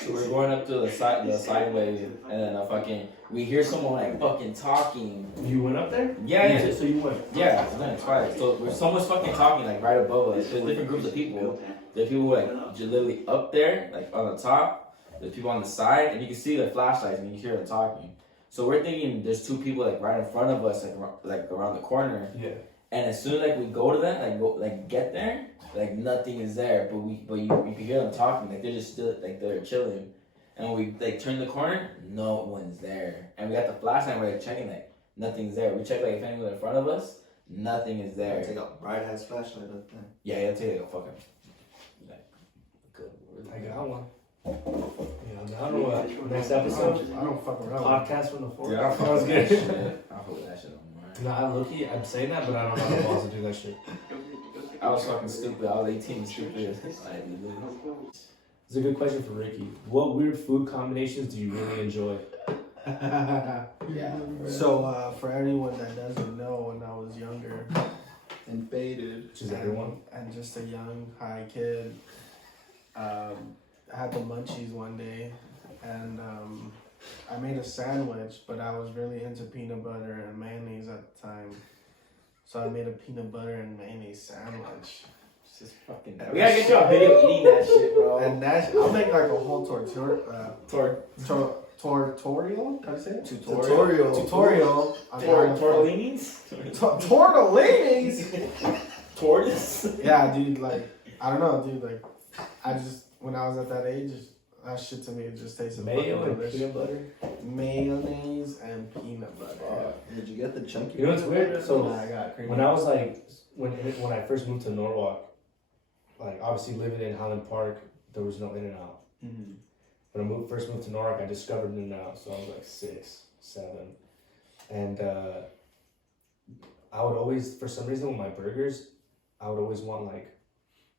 So we're going up to the sideways, and then we hear someone like fucking talking. You went up there? Yeah. So you went? Yeah, I went twice. So where someone's fucking talking like right above us. There's different groups of people. There's people like just literally up there, like on the top. There's people on the side, and you can see the flashlights, and you can hear them talking. So we're thinking there's two people like right in front of us, like around the corner. Yeah. And as soon as like we go to them, get there, like nothing is there. But you can hear them talking, like they're just still like they're chilling. And when we like turn the corner, no one's there. And we got the flashlight, we're like checking, like nothing's there. We check like if anyone's in front of us, nothing is there. Take a bright ass flashlight up there. Yeah, it'll take like a fucking good word. I got one. Yeah, I don't know what. Next episode, I don't fuck around. podcast from the forest. Yeah, that was good. I'll put that shit on mine. Nah, low-key, I'm saying that, but I don't have the balls to do that shit. I was fucking stupid. I was 18 and stupid. It's a good question for Ricky. What weird food combinations do you really enjoy? Yeah. So for anyone that doesn't know, when I was younger, Invaded. Which is everyone. and just a young high kid, I had the munchies one day, and I made a sandwich, but I was really into peanut butter and mayonnaise at the time, so I made a peanut butter and mayonnaise sandwich. It's just fucking. We gotta get you a video eating that shit, bro. And I'll make like a whole tutorial. How do you say it? Tutorial. on how to- Tortellinis? Tortellinis. Tortoise? Yeah, dude. Like I don't know, dude. Like I just when I was at that age, that shit to me it just tasted Mayo fucking and delicious. peanut butter. Mayonnaise and peanut butter. Did you get the chunky? You know what's weird? So Nah, I got cream. when I was like, when I first moved to Norwalk, like obviously living in Highland Park, there was no In-N-Out. Mhm. When I first moved to Norwalk, I discovered In-N-Out, so I was like 6, 7, and I would always, for some reason, with my burgers, I would always want like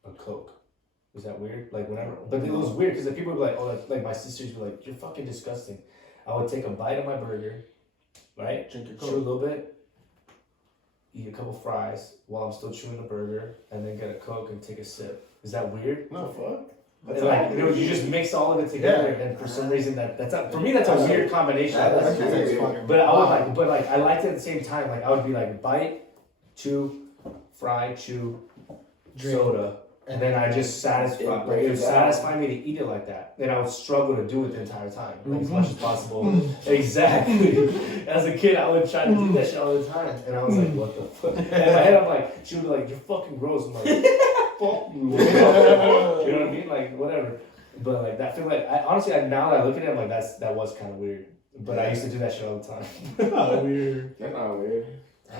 a Coke. Was that weird? Like whenever, but it was weird because people would be like, oh, like my sisters were like, you're fucking disgusting. I would take a bite of my burger, right? Drink your Chew a Coke. little bit, eat a couple fries while I'm still chewing the burger, and then get a Coke and take a sip. Is that weird? No fuck. And like you just mix all of it together, and for some reason that's a, for me that's a weird combination. That's That's weird. fucking But I would wild. like, but like I liked it at the same time. Like I would be like bite, chew, fry, chew, Drink. soda, and then I just satisfy. Yeah, Like, break it it would down. satisfy me to eat it like that. Then I would struggle to do it the entire time, like as much as possible. Exactly. As a kid, I would try to do that shit all the time, and I was like, what the fuck? And in my head, I'm like, she would be like, you're fucking gross. I'm like, fuck you. You know what I mean? Like whatever. But like that feel like honestly now that I look at it, I'm like that was kind of weird. But I used to do that shit all the time. Oh, weird. That's not weird.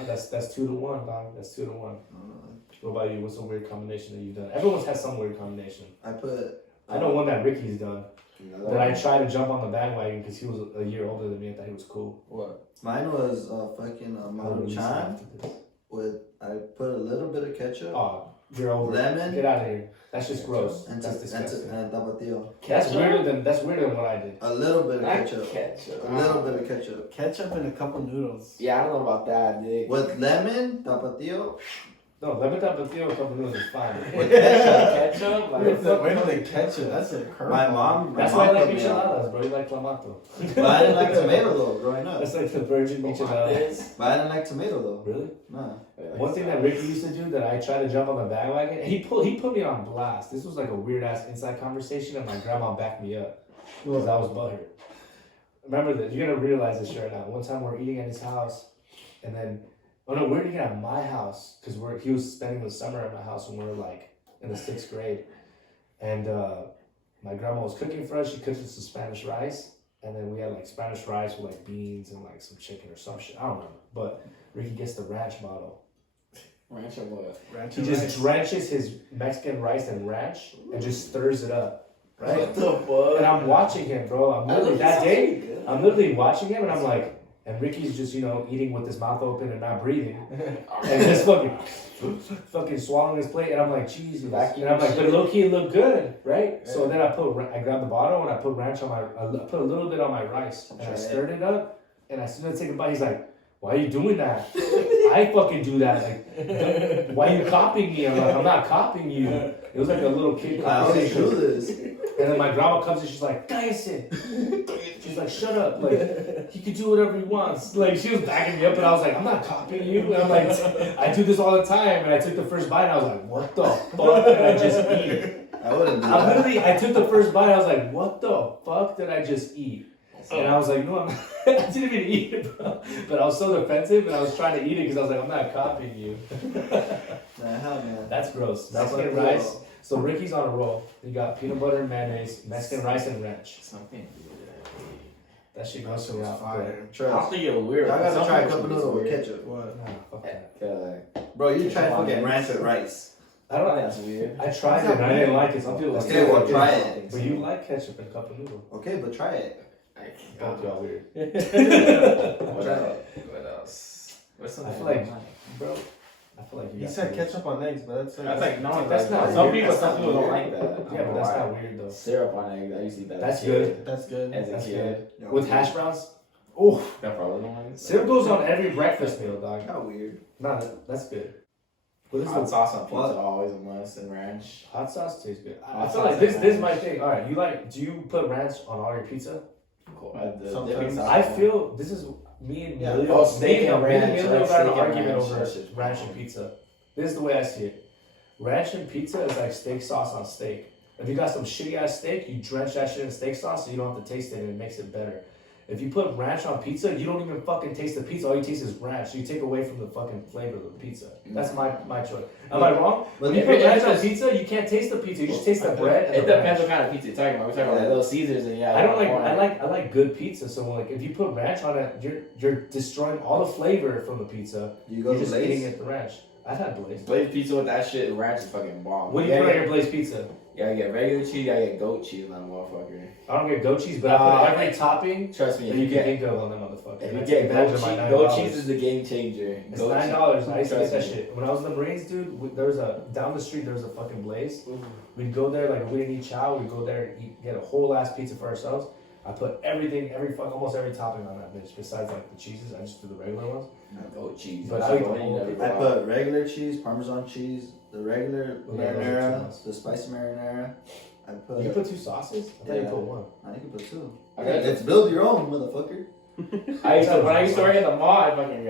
That's 2-1, dog. That's 2-1. What about you? What's a weird combination that you've done? Everyone's had some weird combination. I put. I know one that Ricky's done. That I tried to jump on the bandwagon because he was a year older than me and thought he was cool. What? Mine was fucking Maruchan with. I put a little bit of ketchup. Oh, you're over. Lemon. Get out of here. That's just gross. And That's disgusting. tapatio. That's weirder than what I did. A little bit of Not ketchup. ketchup. A little bit of ketchup. Ketchup and a couple noodles. Yeah, I don't know about that, dude. With lemon, tapatio. No, lemon tapatio, a couple noodles is fine. With ketchup. Ketchup? Where Like, did the ketchup? That's a curve. My mom. That's why I like put me on. micheladas, bro. You like clamato. But I didn't like tomato though, growing up. That's like the virgin michelada. But I didn't like tomato though. Really? No. One thing that Ricky used to do that I tried to jump on the bandwagon, and he put me on blast. This was like a weird ass inside conversation, and my grandma backed me up because I was butthurt. Remember that? You're gonna realize this right now. One time we're eating at his house, and then we were eating at my house because he was spending the summer at my house when we were like in the 6th grade, and my grandma was cooking for us. She cooked us some Spanish rice, and then we had like Spanish rice with like beans and like some chicken or some shit. I don't remember. But Ricky gets the ranch bottle. Ranch or what? Ranch He and just rice. drenches his Mexican rice in ranch and just stirs it up. Right? What the fuck? And I'm watching him, bro. I'm literally that day. I'm literally watching him, and I'm like, and Ricky's just eating with his mouth open and not breathing, and just fucking swallowing his plate. And I'm like, Jesus. And I'm like, but low key, it looked good, right? So then I grabbed the bottle and I put ranch on I put a little bit on my rice, and I stirred it up. And as soon as I take a bite, he's like, "Why are you doing that?" I fucking do that. Like, why are you copying me? I'm like, I'm not copying you. It was like a little kid I always conversation. do this. And then my grandma comes and she's like, "Cállese." She's like, "Shut up. Like, he can do whatever he wants." Like, she was backing me up, and I was like, "I'm not copying you." And I'm like, I do this all the time. And I took the first bite, and I was like, "What the fuck did I just eat?" I wouldn't do that. I took the first bite, I was like, "What the fuck did I just eat?" And I was like, "No, I didn't even eat it, bro." But I was so defensive, and I was trying to eat it because I was like, "I'm not copying you." Nah, hell, man. That's gross. That's Mexican like rice. So Ricky's on a roll. He got peanut butter and mayonnaise, Mexican rice and ranch. Something. That shit goes That me was out. fire. I don't Trust. think it was weird. Y'all gotta Some try a people cup of think it's noodle with weird. ketchup. What? Nah, fuck that. Bro, you try Ketchup on fucking eggs. ranch with rice. I I think don't. that's weird. I tried it and I didn't like it. Some people like Okay, well, try it. But you like ketchup in a cup of noodle. Okay, but try it. Both y'all weird. What else? What else? What's I something feel like, you bro. I feel like you He got said to- ketchup on eggs, but that's That's like no, That's not some weird. people. That's Some not people don't weird. like that. Yeah, but that's not weird though. Syrup on eggs. I used to eat that. as That's a kid. good. That's good. As a That's kid, Y'all With weird. hash browns. Oh, that probably don't like. syrup goes on every breakfast meal, dog. How weird. Nah, that's good. What is Hot the sauce on pizza What? always a must, and ranch. hot sauce tastes good? I Hot feel sauce like this and is my ranch. thing. All right, do you put ranch on all your pizza? Cool. The Sometimes. dipping sauce. I feel this is me and Yeah. Emilio. Oh, steak and me and ranch, Emilio like got an steak and argument ranch, over that shit's ranch and pizza. This is the way I see it. Ranch and pizza is like steak sauce on steak. If you got some shitty ass steak, you drench that shit in steak sauce so you don't have to taste it and it makes it better. If you put ranch on pizza, you don't even fucking taste the pizza. All you taste is ranch. So you take away from the fucking flavor of the pizza. That's my choice. Am I wrong? When you if put it- ranch if on it's- pizza, you can't taste the pizza. You just taste the bread. And It the depends ranch. what kind of pizza you're talking about. We're talking about like Little Caesars and yeah. I don't like. corn. I like good pizza. So like, if you put ranch on it, you're destroying all the flavor from the pizza. You go You're to just eating Blaze? it the ranch. I've had Blaze. Glazed pizza with that shit, ranch is fucking bomb. What do you put on your Blaze pizza? You gotta get regular cheese, you gotta get goat cheese on the motherfucker. I don't get goat cheese, but I put every topping Trust me, that if you you can get think of on that motherfucker. if you I get take advantage of my goat $9. cheese is the game changer. It's Goat $9. cheese. I used to get Trust that me. shit. When I was in the Marines, dude, there was down the street there was a fucking Blaze. We'd go there like if we didn't eat chow, we'd go there and get a whole ass pizza for ourselves. I put everything, almost every topping on that bitch. Besides like the cheeses, I just do the regular ones. Goat cheese. But That's I the eat one the you whole never I thought. put regular cheese, Parmesan cheese, the regular Yeah, those are two marinara, ones. the spicy marinara. I put. You can put 2 sauces? I thought you Yeah. put 1. I think you put 2. I Yeah, got let's build your own, motherfucker. when I used to work at the mall, I fucking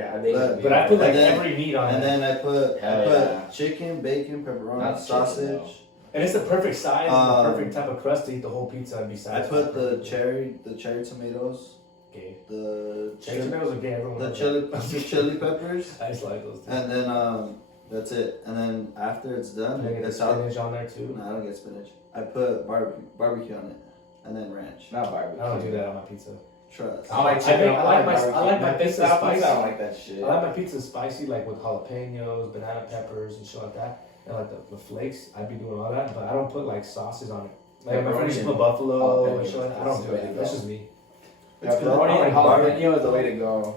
But I put like And then- every meat on And it. then I put Hell yeah. chicken, bacon, pepperoni, Not chicken, sausage. And it's the perfect size, and Um, the perfect type of crust to eat the whole pizza and be I satisfied. put the cherry tomatoes, Okay. the Cherry tomatoes are gay. Everyone the knows chili peppers, that. I just like those too. and then that's it. And then after it's done, Can I get the it's out. spinach on there too? No, I don't get spinach. I put barbecue on it, and then ranch. Not barbecue. I don't do that on my pizza. Trust. I like I chicken. make- I like my- barbecue. I like my pizza Pizza, spicy. I don't like that shit. I like my pizza spicy, like with jalapenos, banana peppers, and shit like that. And like the flakes, I'd be doing all that, but I don't put like sauces on it. Like my friends used to put buffalo and shit like that. I don't do it. That's just me. It's good. Pepperoni I and like barbecue. jalapeno is the way to go.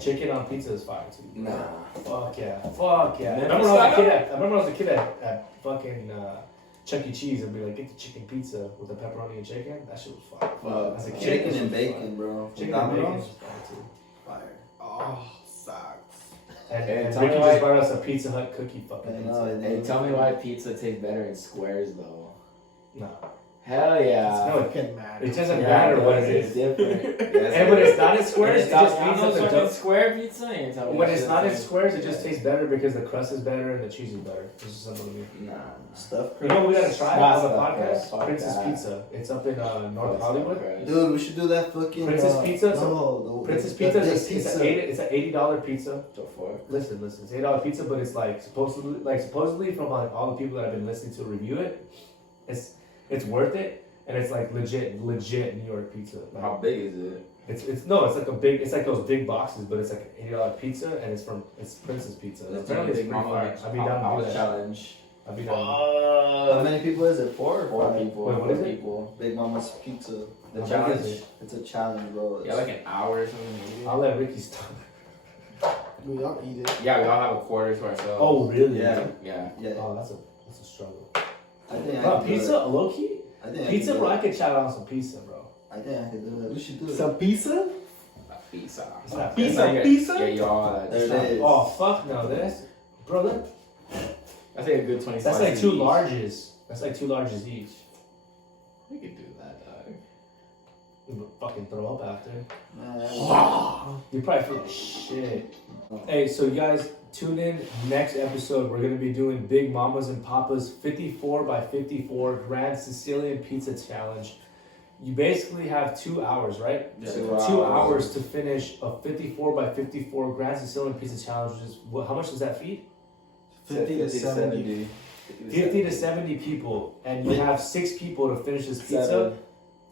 Chicken on pizza is fire too. Nah. Fuck yeah. Fuck yeah. I Memphis remember when I was a style? kid at fucking Chuck E. Cheese and be like, get the chicken pizza with the pepperoni and chicken. That shit was fire. Fuck. As a kid, Chicken that shit and was bacon, bro. From Chicken and bacon Domino's. is fire too. Fire. Oh, sucks. And Hey, tell Ricky me just why- brought us a Pizza Hut cookie fucking I pizza. know. Hey, tell me why pizza tastes better in squares though. No. Hell yeah. No, Fucking mad. it doesn't Yeah, matter what it's it is. different. And when it's not in squares, it just means that the fucking dough. square pizza. You're telling me When that it's shit's not in like- squares, it just tastes better because the crust is better and the cheese is better. It's just simple to me. Nah. Stuff. You know what we gotta try Nah, on the fuck podcast? that, fuck Princess that. Pizza. It's up in North Fuck Hollywood. that. Dude, we should do that fucking. Princess Pizza? No, Princess the Pizza big is it's an $80 pizza. Go for it. Listen, it's $8 pizza, but it's like supposedly from like all the people that I've been listening to review it, it's worth it. and it's like legit New York pizza. Like, How big is it? it's like those big boxes, but it's like an $80 pizza, and it's Princess Pizza. That's Apparently it's Big pretty Mama fire. I'd be down to do House that. challenge. I'd be down. How many people is it? 4 or 4 5? people. Wait, what is it? people. Big Mama's Pizza. The How challenge. big is it? It's a challenge, bro. Yeah, like an hour or something. Maybe. I'll let Ricky start. We all eat it. Yeah, we all have a quarter to ourselves. Oh really? Yeah. Yeah. Yeah. Oh, that's a struggle. I think I Bro, can do pizza, it. low key. I think Pizza, I can bro. do I it. could shout out some pizza, bro. I think I can do it. We should do it. Some pizza? Pizza. It's not Pizza, bad. Yeah, pizza? Yeah, y'all. There it is. Oh fuck no, bro. That's like a good 20 That's like slices 2 each. larges. That's like 2 larges each. We could do that, dog. We would fucking throw up after. Man, You probably feel like shit. Hey, so you guys tune in next episode. We're gonna be doing Big Mamas and Papas 54 by 54 Grand Sicilian Pizza Challenge. You basically have 2 hours, right? Yeah. 2 hours to finish a 54 by 54 Grand Sicilian Pizza Challenge. Which is how much does that feed? 50 to 70. 50 to 70 people, and you have 6 people to finish this pizza. 7.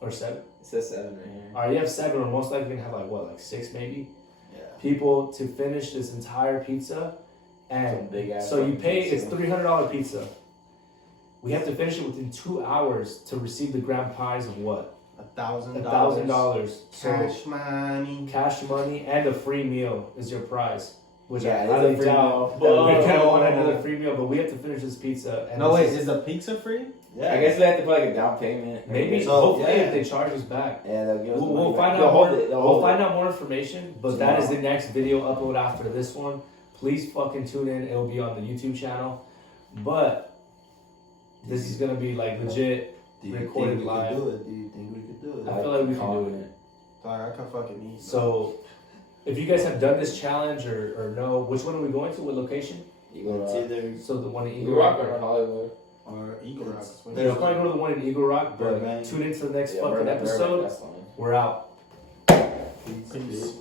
Or 7. It says 7 right here. Alright, you have 7. We're most likely gonna have like 6 maybe yeah. people to finish this entire pizza, Some and big ass so you fucking pay. pizza. It's $300 pizza. We have to finish it within 2 hours to receive the grand prize of what? $1,000. $1,000. So Cash money. cash money and a free meal is your prize. Which Yeah, I it is a highly free doubt. meal. We're gonna want another free meal, but we have to finish this pizza. And No, this wait, is the pizza free? Yeah. I guess we have to put like a down payment. maybe So, hopefully yeah. if they charge us back. Yeah, they'll give us the We'll money find back. out more. They'll We'll hold it. find out more information, but that is the next video upload after this one. Please fucking tune in. It'll be on the YouTube channel. But this is gonna be like legit. Do you recorded think we live. could do it? Do you think we could do it? I feel like we can do it. Dog, I can fucking eat. So, if you guys have done this challenge or no, which one are we going to? What location? Eagle It's Rock. either So the one in Eagle Eagle Rock Rock. or Hollywood? or Eagle Rock. It's- Which We'll is- probably go to the one in Eagle Rock. But Burbank. tune into the next Yeah, fucking Burbank, episode. that's the one. We're out. Peace.